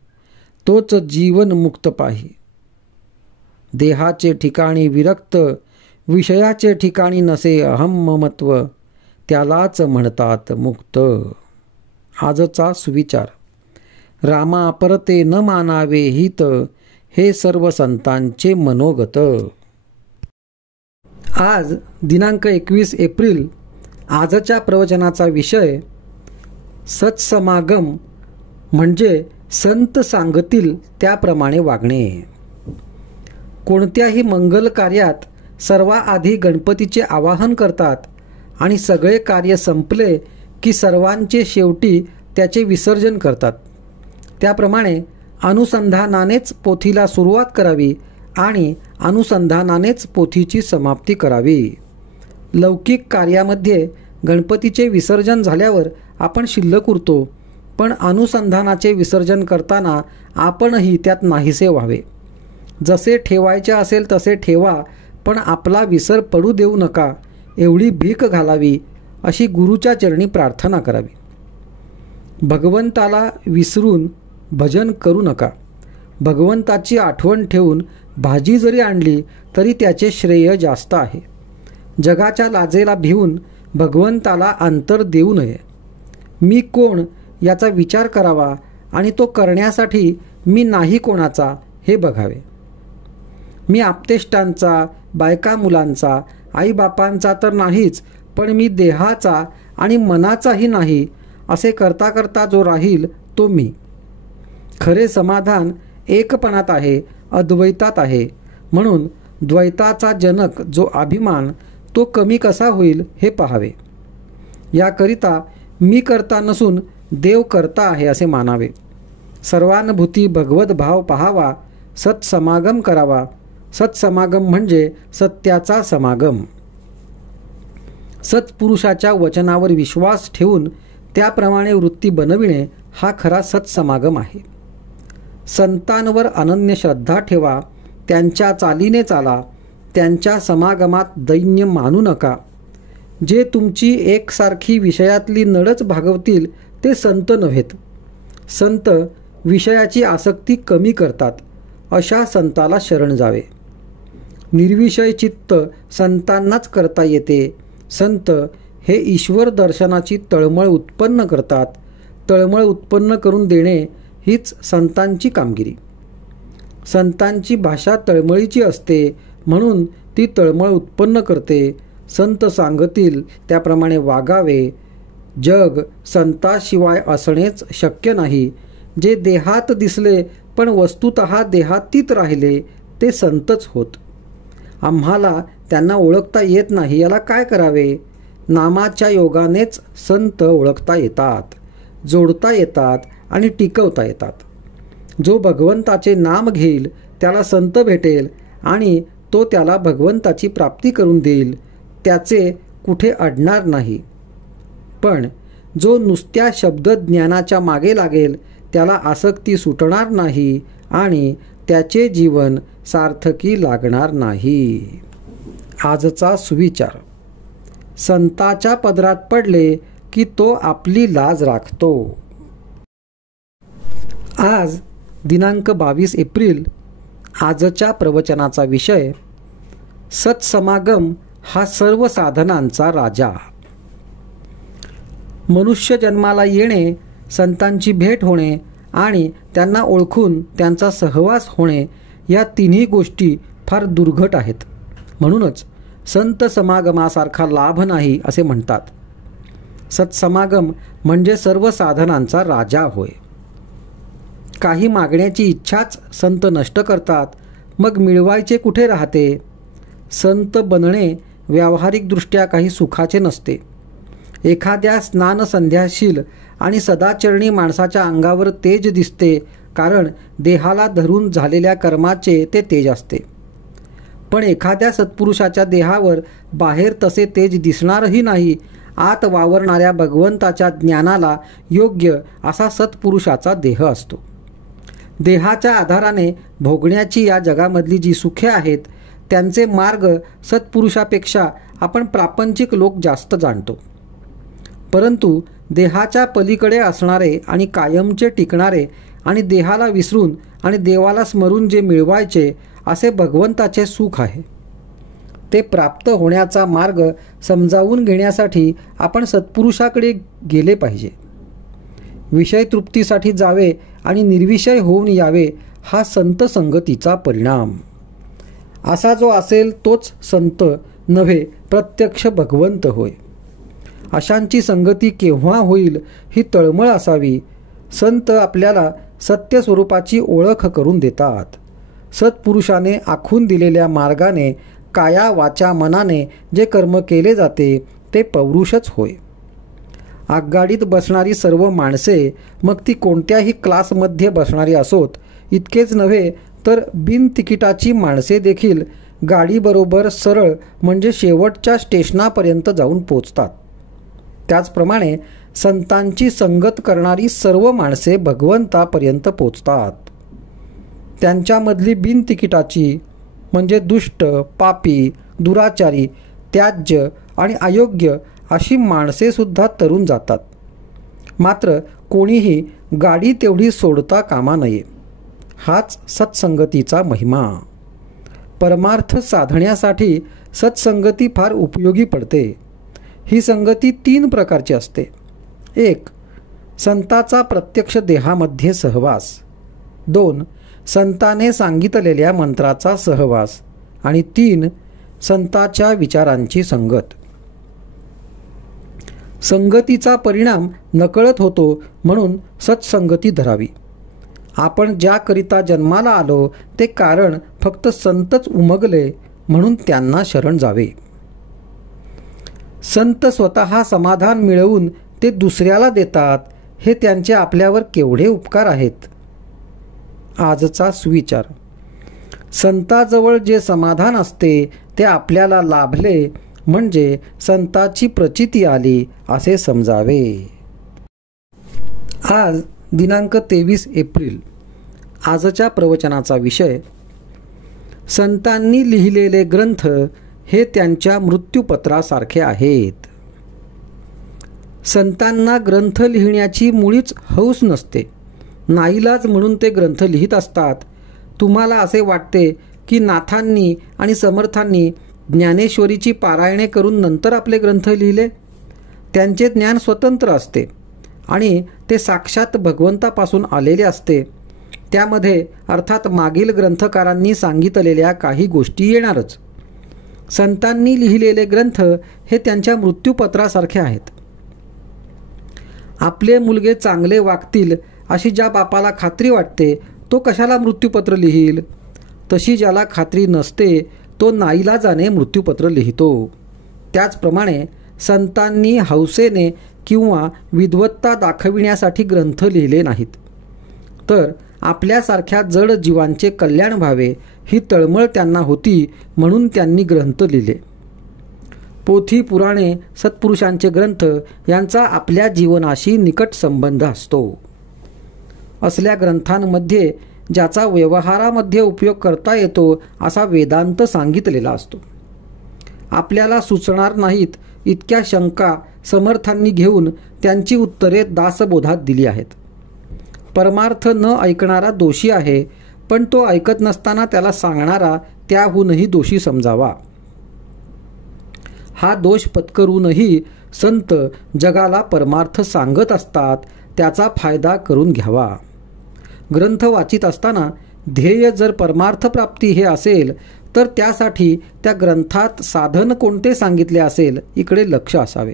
तोच जीवन मुक्त पाही. देहाचे ठिकाणी विरक्त, विषयाचे ठिकाणी नसे अहम ममत्व, त्यालाच म्हणतात मुक्त. आजचा सुविचार. रामा परते न मानावे हित, हे सर्व संतांचे मनोगत. आज दिनांक 21 एप्रिल. आजच्या प्रवचनाचा विषय सत्समागम, म्हणजे संत सांगतील त्याप्रमाणे वागणे. कोणत्याही मंगल कार्यात सर्वाआधी गणपतीचे आवाहन करतात आणि सगळे कार्य संपले की सर्वांचे शेवटी त्याचे विसर्जन करतात. त्याप्रमाणे अनुसंधानानेच पोथीला सुरुवात करावी आणि अनुसंधानानेच पोथीची समाप्ती करावी. लौकिक कार्यामध्ये गणपतीचे विसर्जन झाल्यावर आपण शिल्लक उरतो, पण अनुसंधानाचे विसर्जन करताना आपणही त्यात नाहीसे व्हावे. जसे ठेवायचे असेल तसे ठेवा, पण आपला विसर पडू देऊ नका, एवढी भीक घालावी, अशी गुरुच्या चरणी प्रार्थना करावी. भगवंताला विसरून भजन करू नका. भगवंताची आठवण ठेवून भाजी जरी आणली तरी त्याचे श्रेय जास्त आहे. जगाच्या लाजेला भिवून भगवंताला अंतर देऊ नये. मी कोण याचा विचार करावा आणि तो करण्यासाठी मी नाही कोणाचा हे बघावे. मी आप्तेष्टांचा, बायका मुलांचा आईबापांचा तर नाहीच, पण मी देहाचा आणि मनाचाही नाही असे करता करता जो राहील तो मी. खरे समाधान एकपणात आहे, अद्वैतात आहे. म्हणून द्वैताचा जनक जो अभिमान तो कमी कसा होईल हे पाहावे. याकरिता मी करता नसून देव करता आहे असे मानावे. सर्वानुभूती भगवत भाव पाहावा, सत्समागम करावा. सत्समागम म्हणजे सत्याचा समागम. सत्पुरुषाच्या वचनावर विश्वास ठेवून त्याप्रमाणे वृत्ती बनविणे हा खरा सत्समागम आहे. संतांवर अनन्य श्रद्धा ठेवा, त्यांच्या चालीने चाला, त्यांच्या समागमात दैन्य मानू नका. जे तुमची एकसारखी विषयातली नडच भागवतील ते संत नव्हेत. संत विषयाची आसक्ती कमी करतात, अशा संताला शरण जावे. निर्विषय चित्त संतांनाच करता येते. संत हे ईश्वर दर्शनाची तळमळ उत्पन्न करतात. तळमळ उत्पन्न करून देणे हीच संतांची कामगिरी. संतांची भाषा तळमळीची असते, म्हणून ती तळमळ उत्पन्न करते. संत सांगतील त्याप्रमाणे वागावे. जग संताशिवाय असणेच शक्य नाही. जे देहात दिसले पण वस्तुतः देहातीत राहिले ते संतच होत. आम्हाला त्यांना ओळखता येत नाही, याला काय करावे? नामाच्या योगानेच संत ओळखता येतात, जोडता येतात आणि टिकवता येतात. जो भगवंताचे नाम घेईल त्याला संत भेटेल आणि तो त्याला भगवंताची प्राप्ती करून देईल. त्याचे कुठे अडणार नाही. पण जो नुसत्या शब्दज्ञानाच्या मागे लागेल त्याला आसक्ती सुटणार नाही आणि त्याचे जीवन सार्थकी लागणार नाही. आजचा सुविचार. संताच्या पदरात पडले की तो आपली लाज राखतो. आज दिनांक 22 एप्रिल. आजच्या प्रवचनाचा विषय सत्समागम हा सर्व साधनांचा राजा. मनुष्य जन्माला येणे, संतांची भेट होणे आणि त्यांना ओळखून त्यांचा सहवास होणे या तिन्ही गोष्टी फार दुर्घट आहेत. म्हणूनच संत समागमासारखा लाभ नाही असे म्हणतात. सत्समागम म्हणजे सर्व साधनांचा राजा होय. काही मागण्याची इच्छाच संत नष्ट करतात, मग मिळवायचे कुठे राहते? संत बनणे व्यावहारिकदृष्ट्या काही सुखाचे नसते. एखाद्या स्नानसंध्याशील आणि सदाचरणी माणसाच्या अंगावर तेज दिसते, कारण देहाला धरून झालेल्या कर्माचे ते तेज असते. पण एखाद्या सत्पुरुषाच्या देहावर बाहेर तसे तेज दिसणारही नाही. आत वावरणाऱ्या भगवंताच्या ज्ञानाला योग्य असा सत्पुरुषाचा देह असतो. देहाच्या आधाराने भोगण्याची या जगामधली जी सुखे आहेत त्यांचे मार्ग सत्पुरुषापेक्षा आपण प्रापंचिक लोक जास्त जाणतो. परंतु देहाच्या पलीकडे असणारे आणि कायमचे टिकणारे आणि देहाला विसरून आणि देवाला स्मरून जे मिळवायचे असे भगवंताचे सुख आहे. ते प्राप्त होण्याचा मार्ग समजावून घेण्यासाठी आपण सत्पुरुषाकडे गेले पाहिजे. विषय तृप्तीसाठी जावे आणि निर्विषय होऊन यावे हा संत संगतीचा परिणाम. असा जो असेल तोच संत नव्हे, प्रत्यक्ष भगवंत होय. अशांची संगती केव्हा होईल ही तळमळ असावी. संत आपल्याला सत्य स्वरूपाची ओळख करून देतात. सत्पुरुषाने आखून दिलेल्या मार्गाने काया वाचा मनाने जे कर्म केले जाते ते पौरुषच होय. आगगाडीत बसणारी सर्व माणसे, मग ती कोणत्याही क्लासमध्ये बसणारी असोत, इतकेच नव्हे तर बिनतिकिटाची माणसे देखील गाडीबरोबर सरळ म्हणजे शेवटच्या स्टेशनापर्यंत जाऊन पोचतात. त्याचप्रमाणे संतांची संगत करणारी सर्व माणसे भगवंतापर्यंत पोचतात. त्यांच्यामधली बिनतिकिटाची म्हणजे दुष्ट, पापी, दुराचारी, त्याज्य आणि अयोग्य अशी माणसेसुद्धा तरून जातात. मात्र कोणीही गाडी तेवढी सोडता कामा नये. हाच सत्संगतीचा महिमा. परमार्थ साधण्यासाठी सत्संगती फार उपयोगी पडते. ही संगती 3 प्रकारची असते. 1. संताचा प्रत्यक्ष देहामध्ये सहवास. 2. संताने सांगितलेल्या मंत्राचा सहवास. आणि 3. संताच्या विचारांची संगत. संगतीचा परिणाम नकळत होतो, म्हणून सत्संगती धरावी. आपण ज्याकरिता जन्माला आलो ते कारण फक्त संतच उमगले, म्हणून त्यांना शरण जावे. संत स्वतः समाधान मिळवून ते दुसऱ्याला देतात, हे त्यांचे आपल्यावर केवढे उपकार आहेत. आजचा सुविचार. संताजवळ जे समाधान असते ते आपल्याला लाभले म्हणजे संताची प्रचिती आली असे समजावे. आज दिनांक 23 एप्रिल. आजच्या प्रवचनाचा विषय संतांनी लिहिलेले ग्रंथ हे त्यांच्या मृत्यूपत्रासारखे आहेत. संतांना ग्रंथ लिहिण्याची मुळीच हौस नसते. नाईलाज म्हणून ते ग्रंथ लिहित असतात. तुम्हाला असे वाटते की नाथांनी आणि समर्थांनी ज्ञानेश्वरीची पारायणे करून नंतर आपले ग्रंथ लिहिले. त्यांचे ज्ञान स्वतंत्र असते आणि ते साक्षात भगवंतापासून आलेले असते. त्यामध्ये अर्थात मागील ग्रंथकारांनी सांगितलेल्या काही गोष्टी येणारच. संतांनी लिहिलेले ग्रंथ हे त्यांच्या मृत्यूपत्रासारखे आहेत. आपले मुलगे चांगले वागतील अशी ज्या बापाला खात्री वाटते तो कशाला मृत्यूपत्र लिहील. तशी ज्याला खात्री नसते तो नाईलाजाने मृत्यूपत्र लिहितो. त्याचप्रमाणे संतांनी हौसेने किंवा विद्वत्ता दाखविण्यासाठी ग्रंथ लिहिले नाहीत, तर आपल्यासारख्या जड जीवांचे कल्याण व्हावे ही तळमळ त्यांना होती, म्हणून त्यांनी ग्रंथ लिहिले. पोथी पुराणे सत्पुरुषांचे ग्रंथ यांचा आपल्या जीवनाशी निकट संबंध असतो. असल्या ग्रंथांमध्ये ज्याचा व्यवहारामध्ये उपयोग करता येतो असा वेदांत सांगितलेला असतो. आपल्याला सुचणार नाहीत इतक्या शंका समर्थांनी घेऊन त्यांची उत्तरे दासबोधात दिली आहेत. परमार्थ न ऐकणारा दोषी आहे, पण तो ऐकत नसताना त्याला सांगणारा त्याहूनही दोषी समजावा. हा दोष पत्करूनही संत जगाला परमार्थ सांगत असतात, त्याचा फायदा करून घ्यावा. ग्रंथ वाचित असताना ध्येय जर परमार्थ प्राप्ती हे असेल तर त्यासाठी त्या ग्रंथात साधन कोणते सांगितले असेल इकडे लक्ष असावे.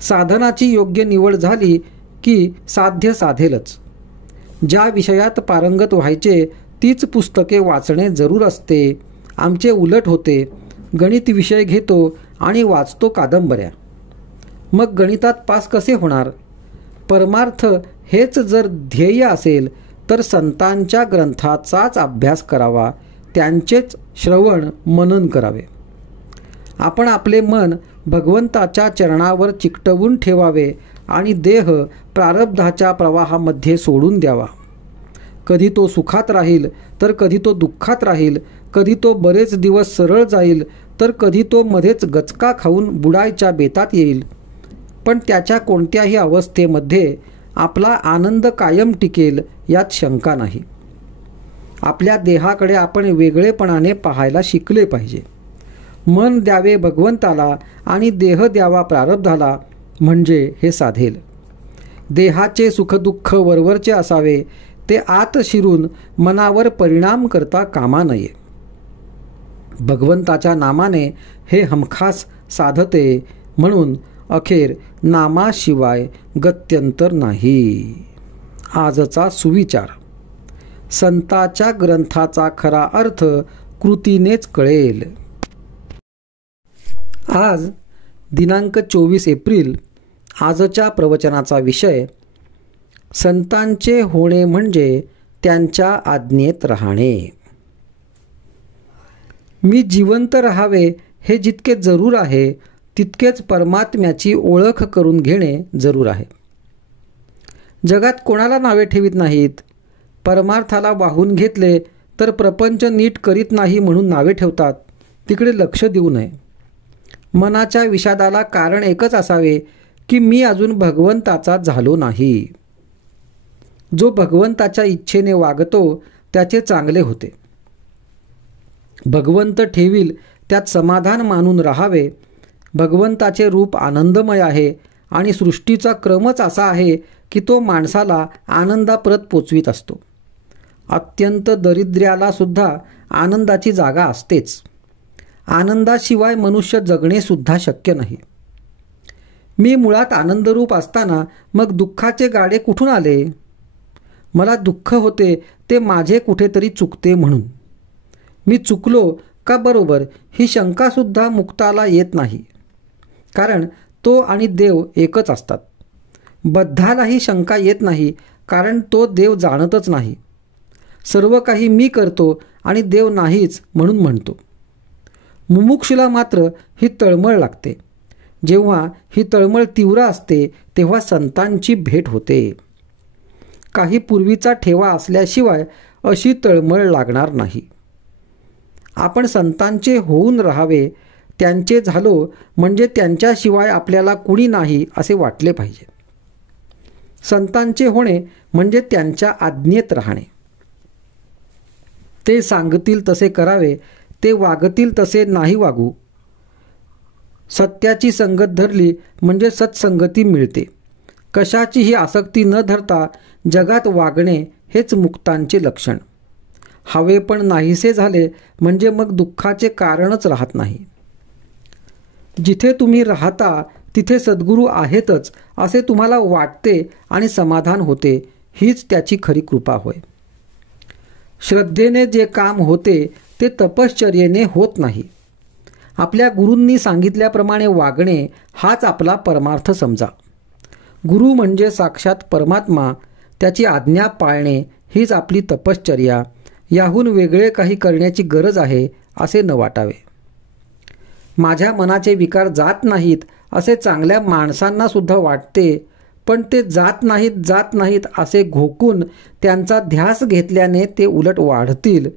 साधनाची योग्य निवड झाली की साध्य साधेलच. ज्या विषयात पारंगत व्हायचे तीच पुस्तके वाचणे जरूर असते. आमचे उलट होते. गणित विषय घेतो आणि वाचतो कादंबऱ्या. मग गणितात पास कसे होणार. परमार्थ हेच जर ध्येय असेल तर संतांच्या ग्रंथाचाच अभ्यास करावा, त्यांचेच श्रवण मनन करावे. आपण आपले मन भगवंताच्या चरणावर चिकटवून ठेवावे आणि देह प्रारब्धाच्या प्रवाहामध्ये सोडून द्यावा. कधी तो सुखात राहील तर कधी तो दुःखात राहील, कधी तो बरेच दिवस सरळ जाईल तर कधी तो मध्येच गचका खाऊन बुडायच्या बेतात येईल. पण त्याच्या कोणत्याही अवस्थेमध्ये आपला आनंद कायम टिकेल यात शंका नाही. आपल्या देहाकडे आपण वेगळेपणाने पाहायला शिकले पाहिजे. मन द्यावे भगवंताला आणि देह द्यावा प्रारब्धाला, म्हणजे हे साधेल. देहाचे सुखदुःख वरवरचे असावे, ते आत शिरून मनावर परिणाम करता कामा नये. भगवंताच्या नामाने हे हमखास साधते, म्हणून अखेर नामाशिवाय गत्यंतर नाही. आजचा सुविचार. संताच्या ग्रंथाचा खरा अर्थ कृतीनेच कळेल. आज दिनांक 24 एप्रिल. आजच्या प्रवचनाचा विषय संतांचे होणे म्हणजे त्यांच्या आज्ञेत राहणे. मी जिवंत राहावे हे जितके जरूर आहे तितकेच परमात्म्याची ओळख करून घेणे जरूर आहे. जगात कोणाला नावे ठेवीत नाहीत. परमार्थाला वाहून घेतले तर प्रपंच नीट करीत नाही म्हणून नावे ठेवतात. तिकडे लक्ष देऊ नये. मनाच्या विषादाला कारण एकच असावे की मी अजून भगवंताचा झालो नाही. जो भगवंताच्या इच्छेने वागतो त्याचे चांगले होते. भगवंत ठेवील त्यात समाधान मानून राहावे. भगवंताचे रूप आनंदमय आहे आणि सृष्टीचा क्रमच असा आहे की तो माणसाला आनंदाप्रत पोचवीत असतो. अत्यंत दरिद्र्याला सुद्धा आनंदाची जागा असतेच. आनंदाशिवाय मनुष्य जगणे सुद्धा शक्य नाही. मी मुळात आनंदरूप असताना मग दुःखाचे गाडे कुठून आले? मला दुःख होते ते माझे कुठेतरी चुकते म्हणून. मी चुकलो का बरोबर ही शंकासुद्धा मुक्ताला येत नाही, कारण तो आणि देव एकच असतात. बद्धालाही शंका येत नाही, कारण तो देव जाणतच नाही. सर्व काही मी करतो आणि देव नाहीच म्हणून म्हणतो. मुमुक्षुला मात्र ही तळमळ लागते. जेव्हा ही तळमळ तीव्र असते तेव्हा संतांची भेट होते. काही पूर्वीचा ठेवा असल्याशिवाय अशी तळमळ लागणार नाही. आपण संतांचे होऊन राहावे, त्यांचे झालो म्हणजे त्यांच्याशिवाय आपल्याला कुणी नाही असे वाटले पाहिजे. संतांचे होणे म्हणजे त्यांच्या आज्ञेत राहणे. ते सांगतील तसे करावे, ते वागतील तसे नाही वागू. सत्याची संगत धरली म्हणजे सत्संगती मिळते. कशाचीही आसक्ती न धरता जगात वागणे हेच मुक्तांचे लक्षण. हवे पण नाहीसे झाले म्हणजे मग दुःखाचे कारणच राहत नाही. जिथे तुम्ही राहता तिथे सद्गुरू आहेतच असे तुम्हाला वाटते आणि समाधान होते, हीच त्याची खरी कृपा होय. श्रद्धेने जे काम होते ते तपश्चर्येने होत नाही. आपल्या गुरूंनी सांगितल्याप्रमाणे वागणे हाच आपला परमार्थ समजा. गुरु म्हणजे साक्षात परमात्मा, त्याची आज्ञा पाळणे हीच आपली तपश्चर्या. याहून वेगळे काही करण्याची गरज आहे असे न वाटावे. माझ्या मनाचे विकार जात नाहीत असे चांगल्या माणसांना सुद्धा वाटते, पण ते जात नाहीत असे घोकून त्यांचा ध्यास घेतल्याने ते उलट वाढतील.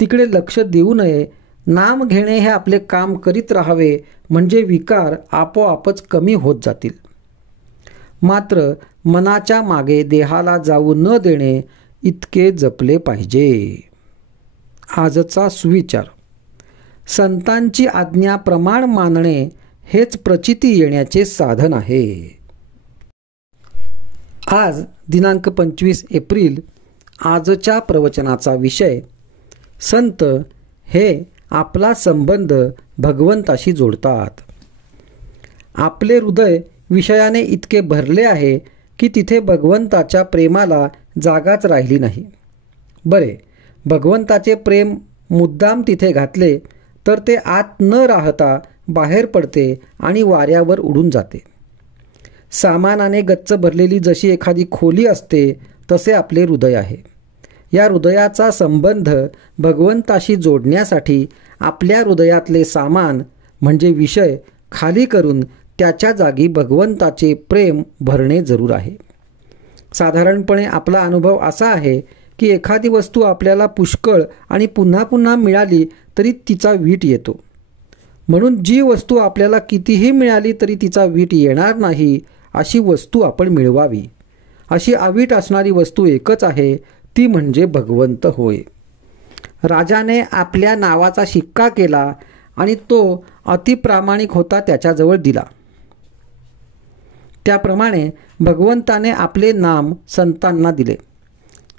तिकडे लक्ष देऊ नये. नाम घेणे हे आपले काम करीत राहावे, म्हणजे विकार आपोआपच कमी होत जातील. मात्र मनाच्या मागे देहाला जाऊ न देणे इतके जपले पाहिजे. आजचा सुविचार: संतांची आज्ञा प्रमाण मानणे हेच प्रचिती येण्याचे साधन आहे. आज दिनांक 25 एप्रिल. आजच्या प्रवचनाचा विषय: संत हे आपला संबंध भगवंताशी जोडतात. आपले हृदय विषयाने इतके भरले आहे की तिथे भगवंताच्या प्रेमाला जागाच राहिली नाही. बरे, भगवंताचे प्रेम मुद्दाम तिथे घातले तर ते आत न राहता बाहेर पडते आणि वाऱ्यावर उडून जाते. सामानाने गच्च भरलेली जशी एखादी खोली असते तसे आपले हृदय आहे. या हृदयाचा संबंध भगवंताशी जोडण्यासाठी आपल्या हृदयातले सामान म्हणजे विषय खाली करून त्याच्या जागी भगवंताचे प्रेम भरणे जरूर आहे. साधारणपणे आपला अनुभव असा आहे की एखादी वस्तू आपल्याला पुष्कळ आणि पुन्हा पुन्हा मिळाली तरी तिचा वीट येतो. म्हणून जी वस्तू आपल्याला कितीही मिळाली तरी तिचा वीट येणार नाही अशी वस्तू आपण मिळवावी. अशी अवीट असणारी वस्तू एकच आहे, ती म्हणजे भगवंत होय. राजाने आपल्या नावाचा शिक्का केला आणि तो अतिप्रामाणिक होता त्याच्याजवळ दिला. त्याप्रमाणे भगवंताने आपले नाम संतांना दिले.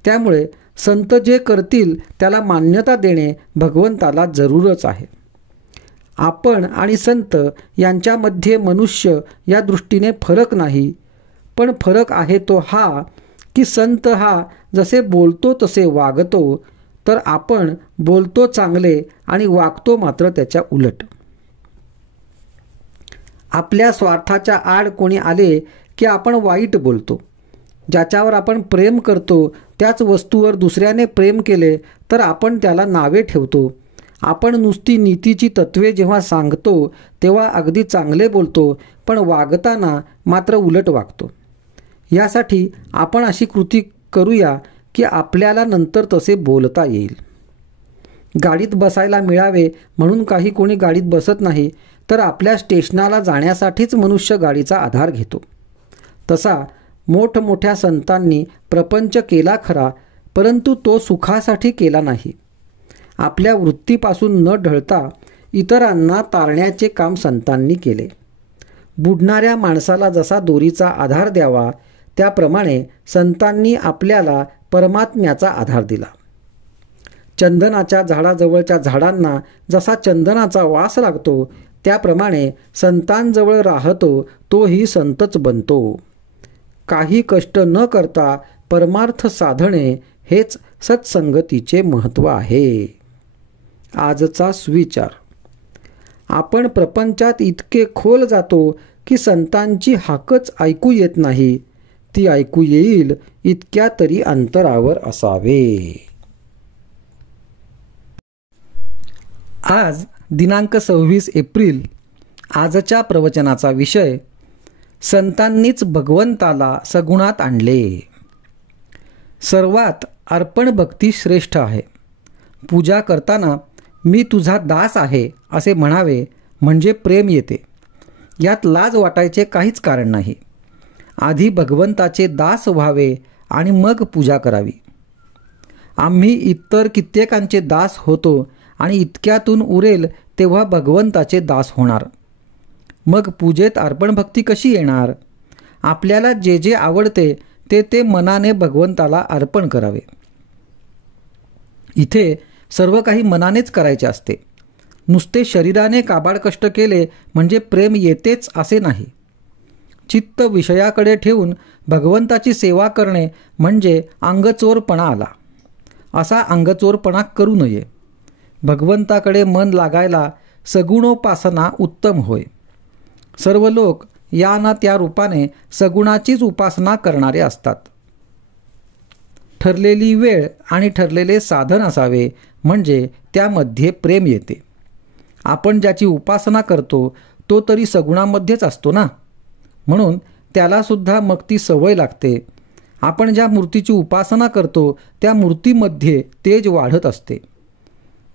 त्यामुळे संत जे करतील त्याला मान्यता देणे भगवंताला जरूरच आहे. आपण आणि संत यांच्यामध्ये मनुष्य या दृष्टीने फरक नाही, पण फरक आहे तो हा की संत हा जसे बोलतो तसे वागतो, तर आपण बोलतो चांगले आणि वागतो मात्र त्याच्या उलट. आपल्या स्वार्थाच्या आड कोणी आले की आपण वाईट बोलतो. ज्याच्यावर आपण प्रेम करतो त्याच वस्तूवर दुसऱ्याने प्रेम केले तर आपण त्याला नावे ठेवतो. आपण नुसती नीतीची तत्वे जेव्हा सांगतो तेव्हा अगदी चांगले बोलतो, पण वागताना मात्र उलट वागतो. यासाठी आपण अशी कृती करूया की आपल्याला नंतर तसे बोलता येईल. गाडीत बसायला मिळावे म्हणून काही कोणी गाडीत बसत नाही, तर आपल्या स्टेशनाला जाण्यासाठीच मनुष्य गाडीचा आधार घेतो. तसा मोठमोठ्या संतांनी प्रपंच केला खरा, परंतु तो सुखासाठी केला नाही. आपल्या वृत्तीपासून न ढळता इतरांना तारण्याचे काम संतांनी केले. बुडणाऱ्या माणसाला जसा दोरीचा आधार द्यावा त्याप्रमाणे संतांनी आपल्याला परमात्म्याचा आधार दिला. चंदनाच्या झाडाजवळच्या झाडांना जसा चंदनाचा वास लागतो, त्याप्रमाणे संतांजवळ राहतो तोही संतच बनतो. काही कष्ट न करता परमार्थ साधणे हेच सत्संगतीचे महत्त्व आहे. आजचा सुविचार. आपण प्रपंचात इतके खोल जातो की संतांची हाकच ऐकू येत नाही. ती ऐकू येईल इतक्या तरी अंतरावर असावे. आज दिनांक 26 एप्रिल. आजच्या प्रवचनाचा विषय संतांनीच भगवंताला सगुणात आणले. सर्वात अर्पण भक्ती श्रेष्ठ आहे. पूजा करताना मी तुझा दास आहे असे म्हणावे म्हणजे प्रेम येते. यात लाज वाटायचे काहीच कारण नाही. आधी भगवंताचे दास व्हावे आणि मग पूजा करावी. आम्ही इतर कित्येकांचे दास होतो आणि इतक्यातून उरेल तेव्हा भगवंताचे दास होणार. मग पूजेत अर्पण भक्ती कशी येणार? आपल्याला जे जे आवडते ते ते मनाने भगवंताला अर्पण करावे. इथे सर्व काही मनानेच करायचे असते. नुसते शरीराने काबाड कष्ट केले म्हणजे प्रेम येतेच असे नाही. चित्त विषयाकडे ठेवून भगवंताची सेवा करणे म्हणजे अंगचोरपणा आला. असा अंगचोरपणा करू नये. भगवंताकडे मन लागायला सगुणोपासना उत्तम होय. सर्व लोक या ना त्या रूपाने सगुणाचीच उपासना करणारे असतात. ठरलेली वेळ आणि ठरलेले साधन असावे म्हणजे त्यामध्ये प्रेम येते. आपण ज्याची उपासना करतो तो तरी सगुणामध्येच असतो ना, म्हणून त्यालासुद्धा मग ती सवय लागते. आपण ज्या मूर्तीची उपासना करतो त्या मूर्तीमध्ये तेज वाढत असते.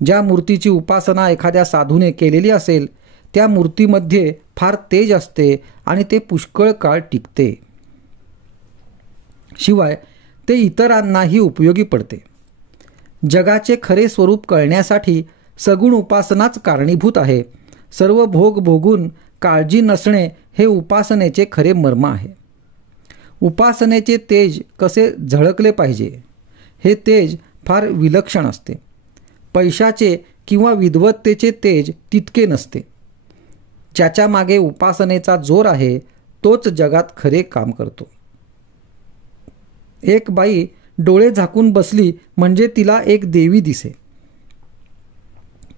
ज्या मूर्तीची उपासना एखाद्या साधूने केलेली असेल त्या मूर्तीमध्ये फार तेज असते आणि ते पुष्कळ काळ टिकते. शिवाय ते इतरांनाही उपयोगी पडते. जगाचे खरे स्वरूप कळण्यासाठी सगुण उपासनाच कारणीभूत आहे. सर्व भोग भोगून काळजी नसणे हे उपासनेचे खरे मर्म आहे. उपासनेचे तेज कसे झळकले पाहिजे हे तेज फार विलक्षण असते. पैशाचे किंवा विद्वत्तेचे तेज तितके नसते. ज्याच्या मागे उपासनेचा जोर आहे तोच जगात खरे काम करतो. एक बाई डोळे झाकून बसली म्हणजे तिला एक देवी दिसे.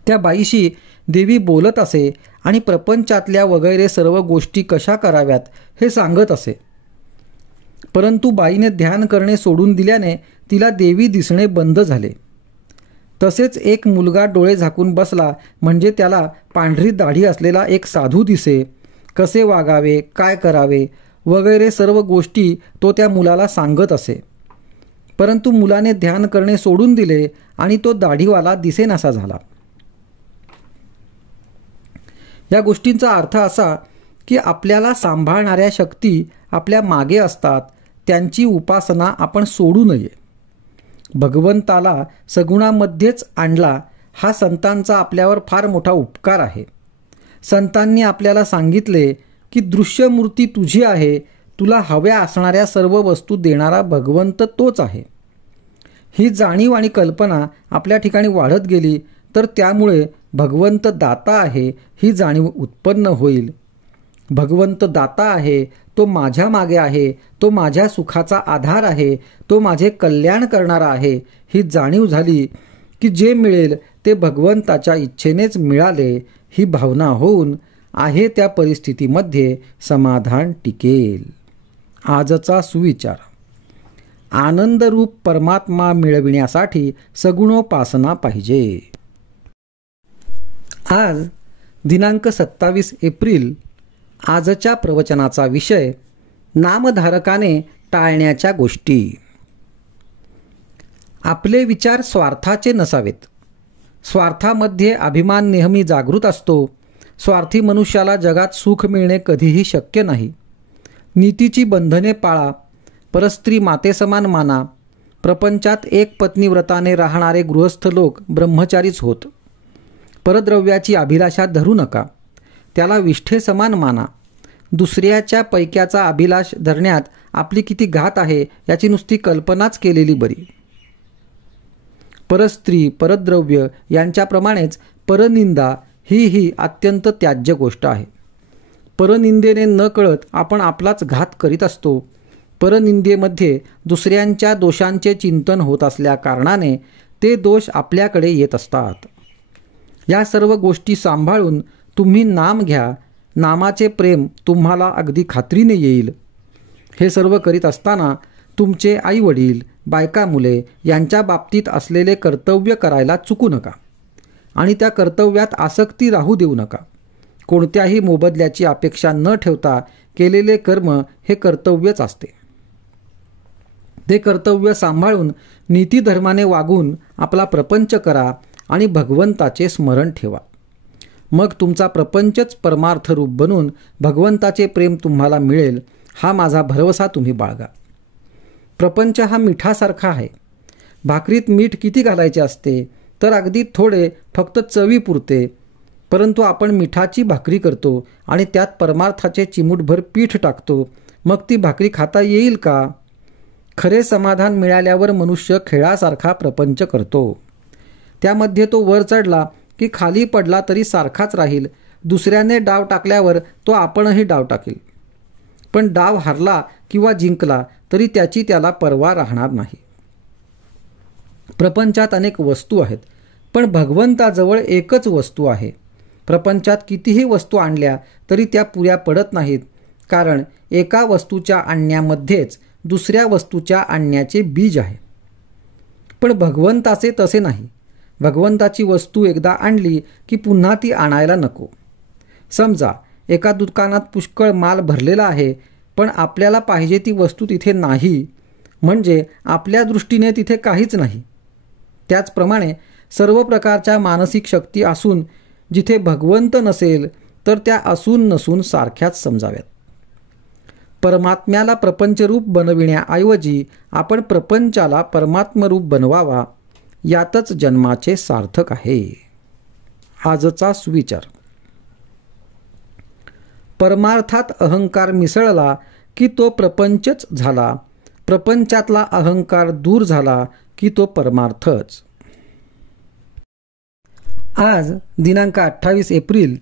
त्या बाईशी देवी बोलत असे आणि प्रपंचातल्या वगैरे सर्व गोष्टी कशा कराव्यात हे सांगत असे. परंतु बाईने ध्यान करणे सोडून दिल्याने तिला देवी दिसणे बंद झाले. तसेच एक मुलगा डोळे झाकून बसला म्हणजे त्याला पांढरी दाढी असलेला एक साधू दिसे. कसे वागावे, काय करावे वगैरे सर्व गोष्टी तो त्या मुलाला सांगत असे. परंतु मुलाने ध्यान करणे सोडून दिले आणि तो दाढीवाला दिसेनासा झाला. या गोष्टींचा अर्थ असा की आपल्याला सांभाळणाऱ्या शक्ती आपल्या मागे असतात. त्यांची उपासना आपण सोडू नये. भगवंताला सगुणामध्येच आणला हा संतांचा आपल्यावर फार मोठा उपकार आहे. संतांनी आपल्याला सांगितले की दृश्यमूर्ती तुझी आहे. तुला हव्या असणाऱ्या सर्व वस्तू देणारा भगवंत तोच आहे. ही जाणीव आणि कल्पना आपल्या ठिकाणी वाढत गेली तर त्यामुळे भगवंत दाता आहे ही जाणीव उत्पन्न होईल. भगवंत दाता आहे, तो माझ्या मागे आहे, तो माझ्या सुखाचा आधार आहे, तो माझे कल्याण करणारा आहे ही जाणीव झाली की जे मिळेल ते भगवंताच्या इच्छेनेच मिळाले ही भावना होऊन आहे त्या परिस्थितीमध्ये समाधान टिकेल. आजचा सुविचार. आनंदरूप परमात्मा मिळविण्यासाठी सगुणोपासना पाहिजे. आज दिनांक 27 एप्रिल. आजच्या प्रवचनाचा विषय नामधारकाने टाळण्याच्या गोष्टी. आपले विचार स्वार्थाचे नसावेत. स्वार्थामध्ये अभिमान नेहमी जागृत असतो. स्वार्थी मनुष्याला जगात सुख मिळणे कधीही शक्य नाही. नीतीची बंधने पाळा. परस्त्री मातेसमान माना. प्रपंचात एक पत्नी व्रताने राहणारे गृहस्थ लोक ब्रह्मचारीच होत. परद्रव्याची अभिलाषा धरू नका. त्याला विष्ठे समान माना. दुसऱ्याच्या पैक्याचा अभिलाष धरण्यात आपली किती घात आहे याची नुसती कल्पनाच केलेली बरी. परस्त्री, परद्रव्य यांच्याप्रमाणेच परनिंदा ही अत्यंत त्याज्य गोष्ट आहे. परनिंदेने न कळत आपण आपलाच घात करीत असतो. परनिंदेमध्ये दुसऱ्यांच्या दोषांचे चिंतन होत असल्या कारणाने ते दोष आपल्याकडे येत असतात. या सर्व गोष्टी सांभाळून तुम्ही नाम घ्या. नामाचे प्रेम तुम्हाला अगदी खात्रीने येईल. हे सर्व करीत असताना तुमचे आईवडील, बायका मुले यांच्या बाबतीत असलेले कर्तव्य करायला चुकू नका आणि त्या कर्तव्यात आसक्ती राहू देऊ नका. कोणत्याही मोबदल्याची अपेक्षा न ठेवता केलेले कर्म हे कर्तव्यच असते. ते कर्तव्य सांभाळून नीतिधर्माने वागून आपला प्रपंच करा आणि भगवंताचे स्मरण ठेवा. मग तुमचा प्रपंचच परमार्थ रूप बनून भगवंताचे प्रेम तुम्हाला मिळेल हा माझा भरवसा तुम्ही बाळगा. प्रपंच हा मिठासारखा आहे. भाकरीत मीठ किती घालायचे असते तर अगदी थोडे, फक्त चवीपुरते. परंतु आपण मिठाची भाकरी करतो आणि त्यात परमार्थाचे चिमूटभर पीठ टाकतो. मग ती भाकरी खाता येईल का? खरे समाधान मिळाल्यावर मनुष्य खेळासारखा प्रपंच करतो. त्यामध्ये तो वर चढला की खाली पडला तरी सारखाच राहील. दुसऱ्याने डाव टाकल्यावर तो आपणही डाव टाकील. पण डाव हरला किंवा जिंकला तरी त्याची त्याला पर्वा राहणार नाही. प्रपंचात अनेक वस्तू आहेत, पण भगवंताजवळ एकच वस्तू आहे. प्रपंचात कितीही वस्तू आणल्या तरी त्या पुऱ्या पडत नाहीत, कारण एका वस्तूच्या आणण्यामध्येच दुसऱ्या वस्तूच्या आणण्याचे बीज आहे. पण भगवंताचे तसे नाही. भगवंताची वस्तू एकदा आणली की पुन्हा ती आणायला नको. समजा एका दुकानात पुष्कळ माल भरलेला आहे, पण आपल्याला पाहिजे ती वस्तू तिथे नाही, म्हणजे आपल्या दृष्टीने तिथे काहीच नाही. त्याचप्रमाणे सर्व प्रकारच्या मानसिक शक्ती असून जिथे भगवंत नसेल तर त्या असून नसून सारख्याच समजाव्यात. परमात्म्याला प्रपंचरूप बनविण्याऐवजी आपण प्रपंचाला परमात्मरूप बनवावा, यातच जन्माचे सार्थक आहे. आजचा सुविचार. परमार्थात अहंकार मिसळला की तो प्रपंचच झाला. प्रपंचातला अहंकार दूर झाला की तो परमार्थच. आज दिनांक 28 एप्रिल.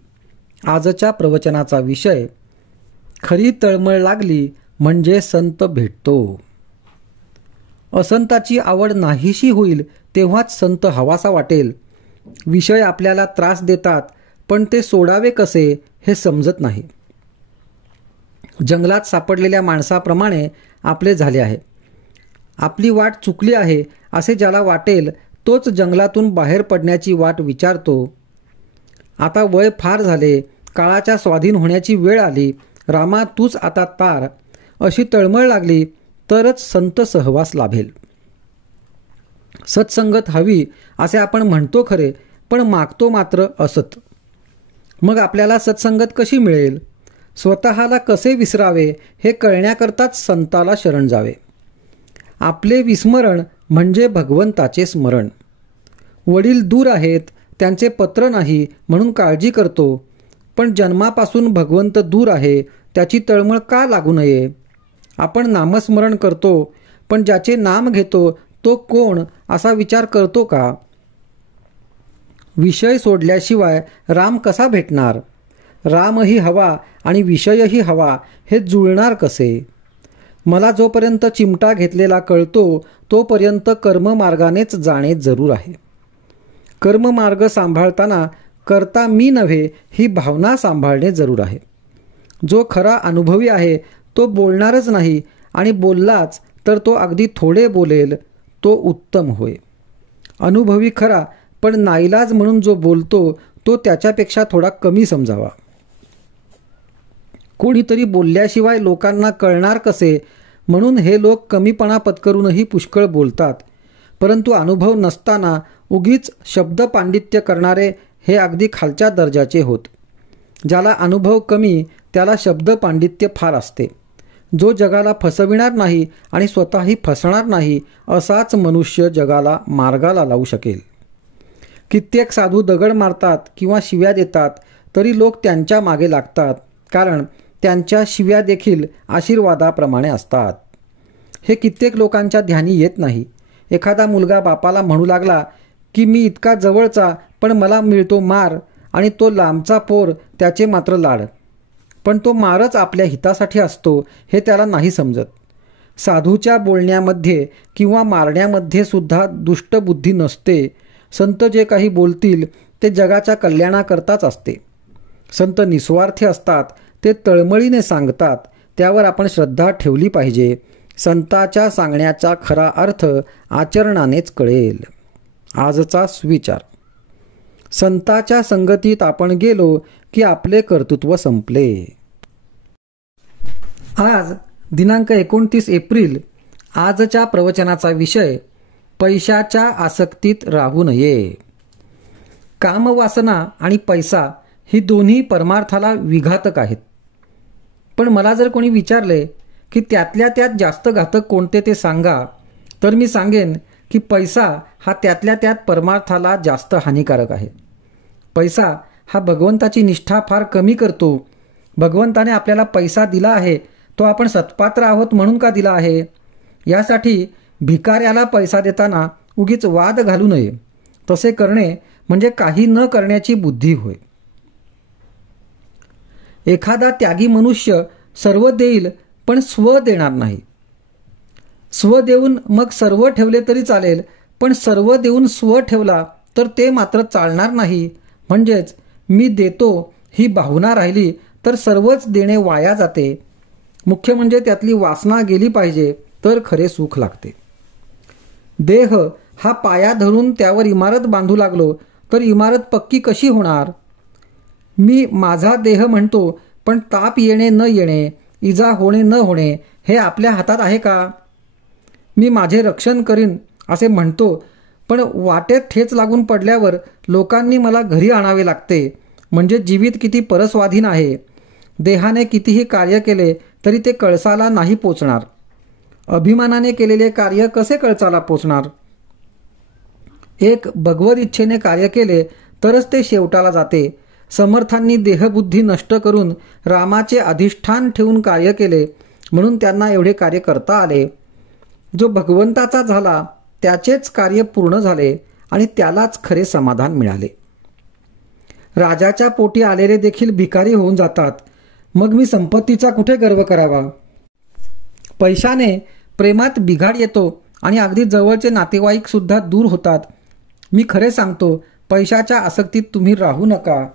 आजच्या प्रवचनाचा विषय, खरी तळमळ लागली म्हणजे संत भेटतो. असंताची आवड नाहीशी होईल तेव्हाच संत हवासा वाटेल. विषय आपल्याला त्रास देतात, पण ते सोडावे कसे हे समजत नाही. जंगलात सापडलेल्या माणसाप्रमाणे आपले झाले आहे. आपली वाट चुकली आहे असे ज्याला वाटेल तोच जंगलातून बाहेर पडण्याची वाट विचारतो. आता वय फार झाले, काळाच्या स्वाधीन होण्याची वेळ आली, रामा तूच आता तार, अशी तळमळ लागली तरच संत सहवास लाभेल. सत्संगत हवी असे आपण म्हणतो खरे, पण मागतो मात्र असत. मग आपल्याला सत्संगत कशी मिळेल? स्वतःला कसे विसरावे हे कळण्याकरताच संताला शरण जावे. आपले विस्मरण म्हणजे भगवंताचे स्मरण. वडील दूर आहेत, त्यांचे पत्र नाही म्हणून काळजी करतो, पण जन्मापासून भगवंत दूर आहे त्याची तळमळ का लागू नये? आपण नामस्मरण करतो, पण ज्याचे नाम घेतो तो कोण असा विचार करतो का? विषय सोडल्याशिवाय राम कसा भेटणार? रामही हवा आणि विषयही हवा, हे जुळणार कसे? मला जोपर्यंत चिमटा घेतलेला कळतो तोपर्यंत कर्ममार्गानेच जाणे जरूर आहे. कर्ममार्ग सांभाळताना करता मी नव्हे ही भावना सांभाळणे जरूर आहे. जो खरा अनुभवी आहे तो बोलणारच नाही, आणि बोललाच तर तो अगदी थोडे बोलेल, तो उत्तम होय. अनुभवी खरा, पण नाईलाज म्हणून जो बोलतो तो त्याच्यापेक्षा थोडा कमी समजावा. कोणीतरी बोलल्याशिवाय लोकांना कळणार कसे म्हणून हे लोक कमीपणा पत्करूनही पुष्कळ बोलतात. परंतु अनुभव नसताना उगीच शब्द पांडित्य करणारे हे अगदी खालच्या दर्जाचे होत. ज्याला अनुभव कमी त्याला शब्द पांडित्य फार असते. जो जगाला फसविणार नाही आणि स्वतःही फसणार नाही असाच मनुष्य जगाला मार्गाला लावू शकेल. कित्येक साधू दगड मारतात किंवा शिव्या देतात तरी लोक त्यांच्या मागे लागतात, कारण त्यांच्या शिव्या देखील आशीर्वादाप्रमाणे असतात. हे कित्येक लोकांच्या ध्यानी येत नाही. एखादा मुलगा बापाला म्हणू लागला की मी इतका जवळचा पण मला मिळतो मार, आणि तो लांबचा पोर त्याचे मात्र लाड. पण तो मारच आपल्या हितासाठी असतो हे त्याला नाही समजत. साधूच्या बोलण्यामध्ये किंवा मारण्यामध्ये सुद्धा दुष्टबुद्धी नसते. संत जे काही बोलतील ते जगाच्या कल्याणाकरताच असते. संत निस्वार्थी असतात, ते तळमळीने सांगतात, त्यावर आपण श्रद्धा ठेवली पाहिजे. संताच्या सांगण्याचा खरा अर्थ आचरणानेच कळेल. आजचा सुविचार: संताच्या संगतीत आपण गेलो की आपले कर्तृत्व संपले. आज दिनांक 29 एप्रिल. आजच्या प्रवचनाचा विषय: पैशाच्या आसक्तीत राहू नये. कामवासना आणि पैसा ही दोन्ही परमार्थाला विघातक आहेत. पण मला जर कोणी विचारले की त्यातल्या त्यात जास्त घातक कोणते ते सांगा, तर मी सांगेन की पैसा हा त्यातल्या त्यात परमार्थाला जास्त हानिकारक आहे. पैसा हा भगवंताची निष्ठा फार कमी करतो. भगवंताने आपल्याला पैसा दिला आहे, तो आपण सत्पात्र आहोत म्हणून का दिला आहे? यासाठी भिकाऱ्याला पैसा देताना उगीच वाद घालू नये. तसे करणे म्हणजे काही न करण्याची बुद्धी होय. एखादा त्यागी मनुष्य सर्व देईल पण स्व देणार नाही. स्व देऊन मग सर्व ठेवले तरी चालेल, पण सर्व देऊन स्व ठेवला तर ते मात्र चालणार नाही. म्हणजेच मी देतो ही भावना राहिली तर सर्वच देणे वाया जाते. मुख्य म्हणजे त्यातली वासना गेली पाहिजे, तर खरे सुख लागते. देह हा पाया धरून त्यावर इमारत बांधू लागलो तर इमारत पक्की कशी होणार? मी माझा देह म्हणतो, पण ताप येणे न येणे, इजा होणे न होणे हे आपल्या हातात आहे का? मी माझे रक्षण करीन असे म्हणतो, पण वाटेत ठेच लागून पडल्यावर लोकांनी मला घरी आणावे लागते. म्हणजे जीवित किती परस्वाधीन आहे. देहाने कितीही कार्य केले तरी ते कळसाला नाही पोचणार. अभिमानाने केलेले कार्य कसे कळसाला पोचणार? एक भगवत इच्छेने कार्य केले तरच ते शेवटाला जाते. समर्थांनी देहबुद्धी नष्ट करून रामाचे अधिष्ठान ठेवून कार्य केले, म्हणून त्यांना एवढे कार्य करता आले. जो भगवंताचा झाला त्याचेच कार्य पूर्ण झाले आणि त्यालाच खरे समाधान मिळाले. राजाच्या पोटी आलेले देखील भिकारी होऊन जातात. मग मी संपत्तीचा कुठे गर्व करावा? पैशाने प्रेमात बिघाड येतो आणि अगदी जवळचे नातेवाईक सुद्धा दूर होतात. मी खरे सांगतो, पैशाच्या आसक्तीत तुम्ही राहू नका.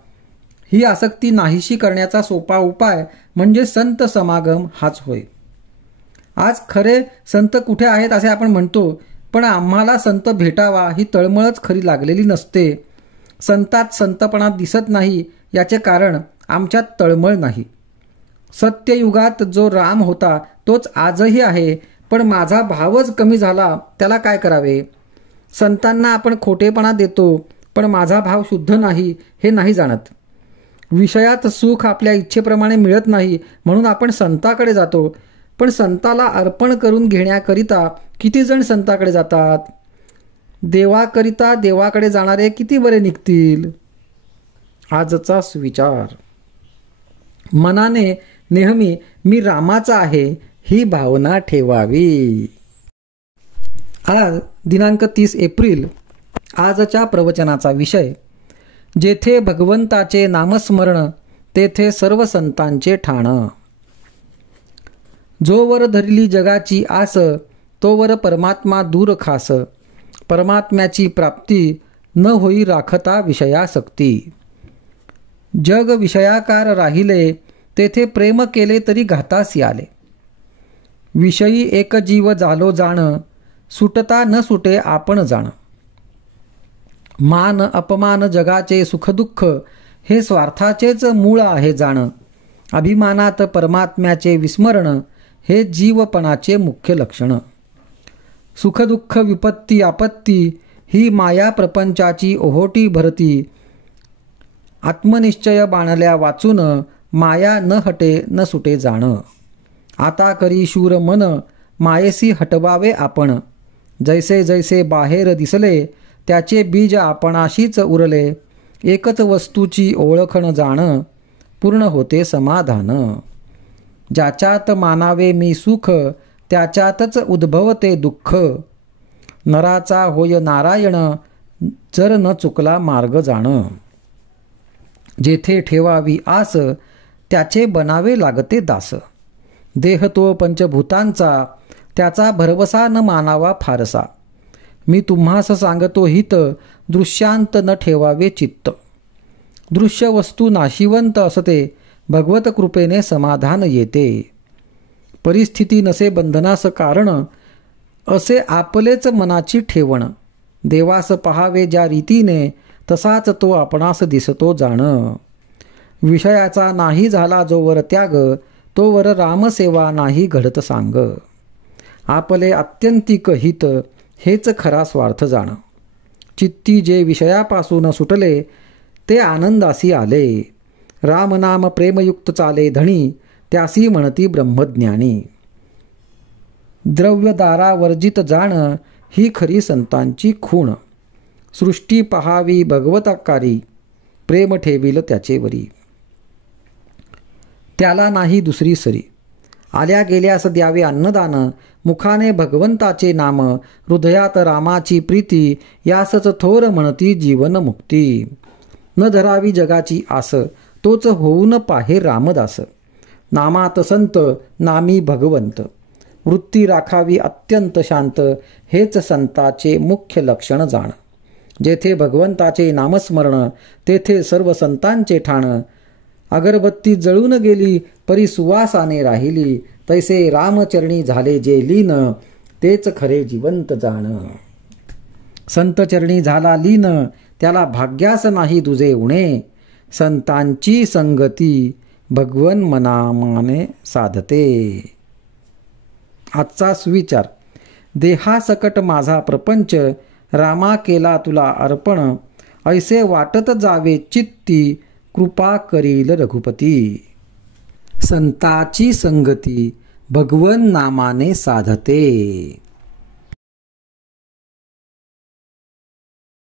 ही आसक्ती नाहीशी करण्याचा सोपा उपाय म्हणजे संत समागम हाच होय. आज खरे संत कुठे आहेत असे आपण म्हणतो, पण आम्हाला संत भेटावा ही तळमळच खरी लागलेली नसते. संतात संतपणा दिसत नाही याचे कारण आमच्यात तळमळ नाही. सत्ययुगात जो राम होता तोच आजही आहे, पण माझा भावच कमी झाला, त्याला काय करावे? संतांना आपण खोटेपणा देतो, पण माझा भाव शुद्ध नाही हे नाही जाणत. विषयात सुख आपल्या इच्छेप्रमाणे मिळत नाही म्हणून आपण संताकडे जातो, पण संताला अर्पण करून घेण्याकरिता किती जण संताकडे जातात? देवाकरिता देवाकडे जाणारे किती बरे निघतील? आजचा सुविचार: मनाने नेहमी मी रामाचा आहे ही भावना ठेवावी. आज दिनांक 30 एप्रिल. आजच्या प्रवचनाचा विषय: जेथे भगवंताचे नामस्मरण तेथे सर्व संतांचे ठाण. जोवर धरली जगाची आस तोवर परमात्मा दूर खास. परमात्म्याची प्राप्ती न होई राखता विषयासक्ती. जग विषयाकार राहिले तेथे प्रेम केले तरी घातासी आले. विषयी एक जीव झालो जाण सुटता न सुटे आपण जाण. मान अपमान जगाचे सुखदुःख हे स्वार्थाचेच मूळ आहे जाण. अभिमानात परमात्म्याचे विस्मरण हे जीवपणाचे मुख्य लक्षण. सुखदुःख विपत्ती आपत्ती ही माया प्रपंचाची ओहोटी भरती. आत्मनिश्चय बाणल्या वाचून माया न हटे न सुटे जाण. आता करी शूर मन मायेसी हटवावे आपण. जैसे जैसे बाहेर दिसले त्याचे बीज आपणाशीच उरले. एकच वस्तूची ओळखण जाण पूर्ण होते समाधान. ज्याच्यात मानावे मी सुख त्याच्यातच उद्भवते दुःख. नराचा होय नारायण जर न चुकला मार्ग जाण। जेथे ठेवावी आस त्याचे बनावे लागते दास। देह तो पंचभूतांचा त्याचा भरवसा न मानावा फारसा। मी तुम्हास सांगतो हित दृश्यांत न ठेवावे चित्त। दृश्य वस्तू नाशिवंत असते भगवत कृपेने समाधान येते। परिस्थिती नसे बंधनास कारण असे आपलेच मनाची ठेवण। देवास पहावे ज्या रीतीने तसाच तो आपणास दिसतो जाण। विषयाचा नाही झाला जोवर त्याग तोवर रामसेवा नाही घडत सांग। आपले आत्यंतिक हित हेच खरा स्वार्थ जाण। चित्ती जे विषयापासून सुटले ते आनंदासी आले। रामनाम प्रेमयुक्त चाले धणी त्यासी म्हणती ब्रह्मज्ञानी। द्रव्यदारा वर्जित जाण ही खरी संतांची खूण। सृष्टी पहावी भगवताकारी प्रेम ठेविल त्याचेवरी। त्याला नाही दुसरी सरी आल्या गेल्यास द्यावे अन्नदान। मुखाने भगवंताचे नाम हृदयात रामाची प्रीती। यासच थोर म्हणती जीवन मुक्ती। न धरावी जगाची आस तोच होऊन पाहे रामदास। नामात संत नामी भगवंत वृत्ती राखावी अत्यंत शांत। हेच संताचे मुख्य लक्षण जाण। जेथे भगवंताचे नामस्मरण तेथे सर्व संतांचे ठाण। अगरबत्ती जळून गेली परी सुवासाने राहिली। तैसे रामचरणी झाले जे लीन तेच खरे जिवंत जाण। संतचरणी झाला लीन त्याला भाग्यास नाही दुजे उणे। संतांची संगती भगवन मनामाने साधते। आजचा सुविचार। देहासकट माझा प्रपंच रामा केला तुला अर्पण। ऐसे वाटत जावे चित्ती कृपा करील रघुपती। संताची संगती भगवन नामाने साधते।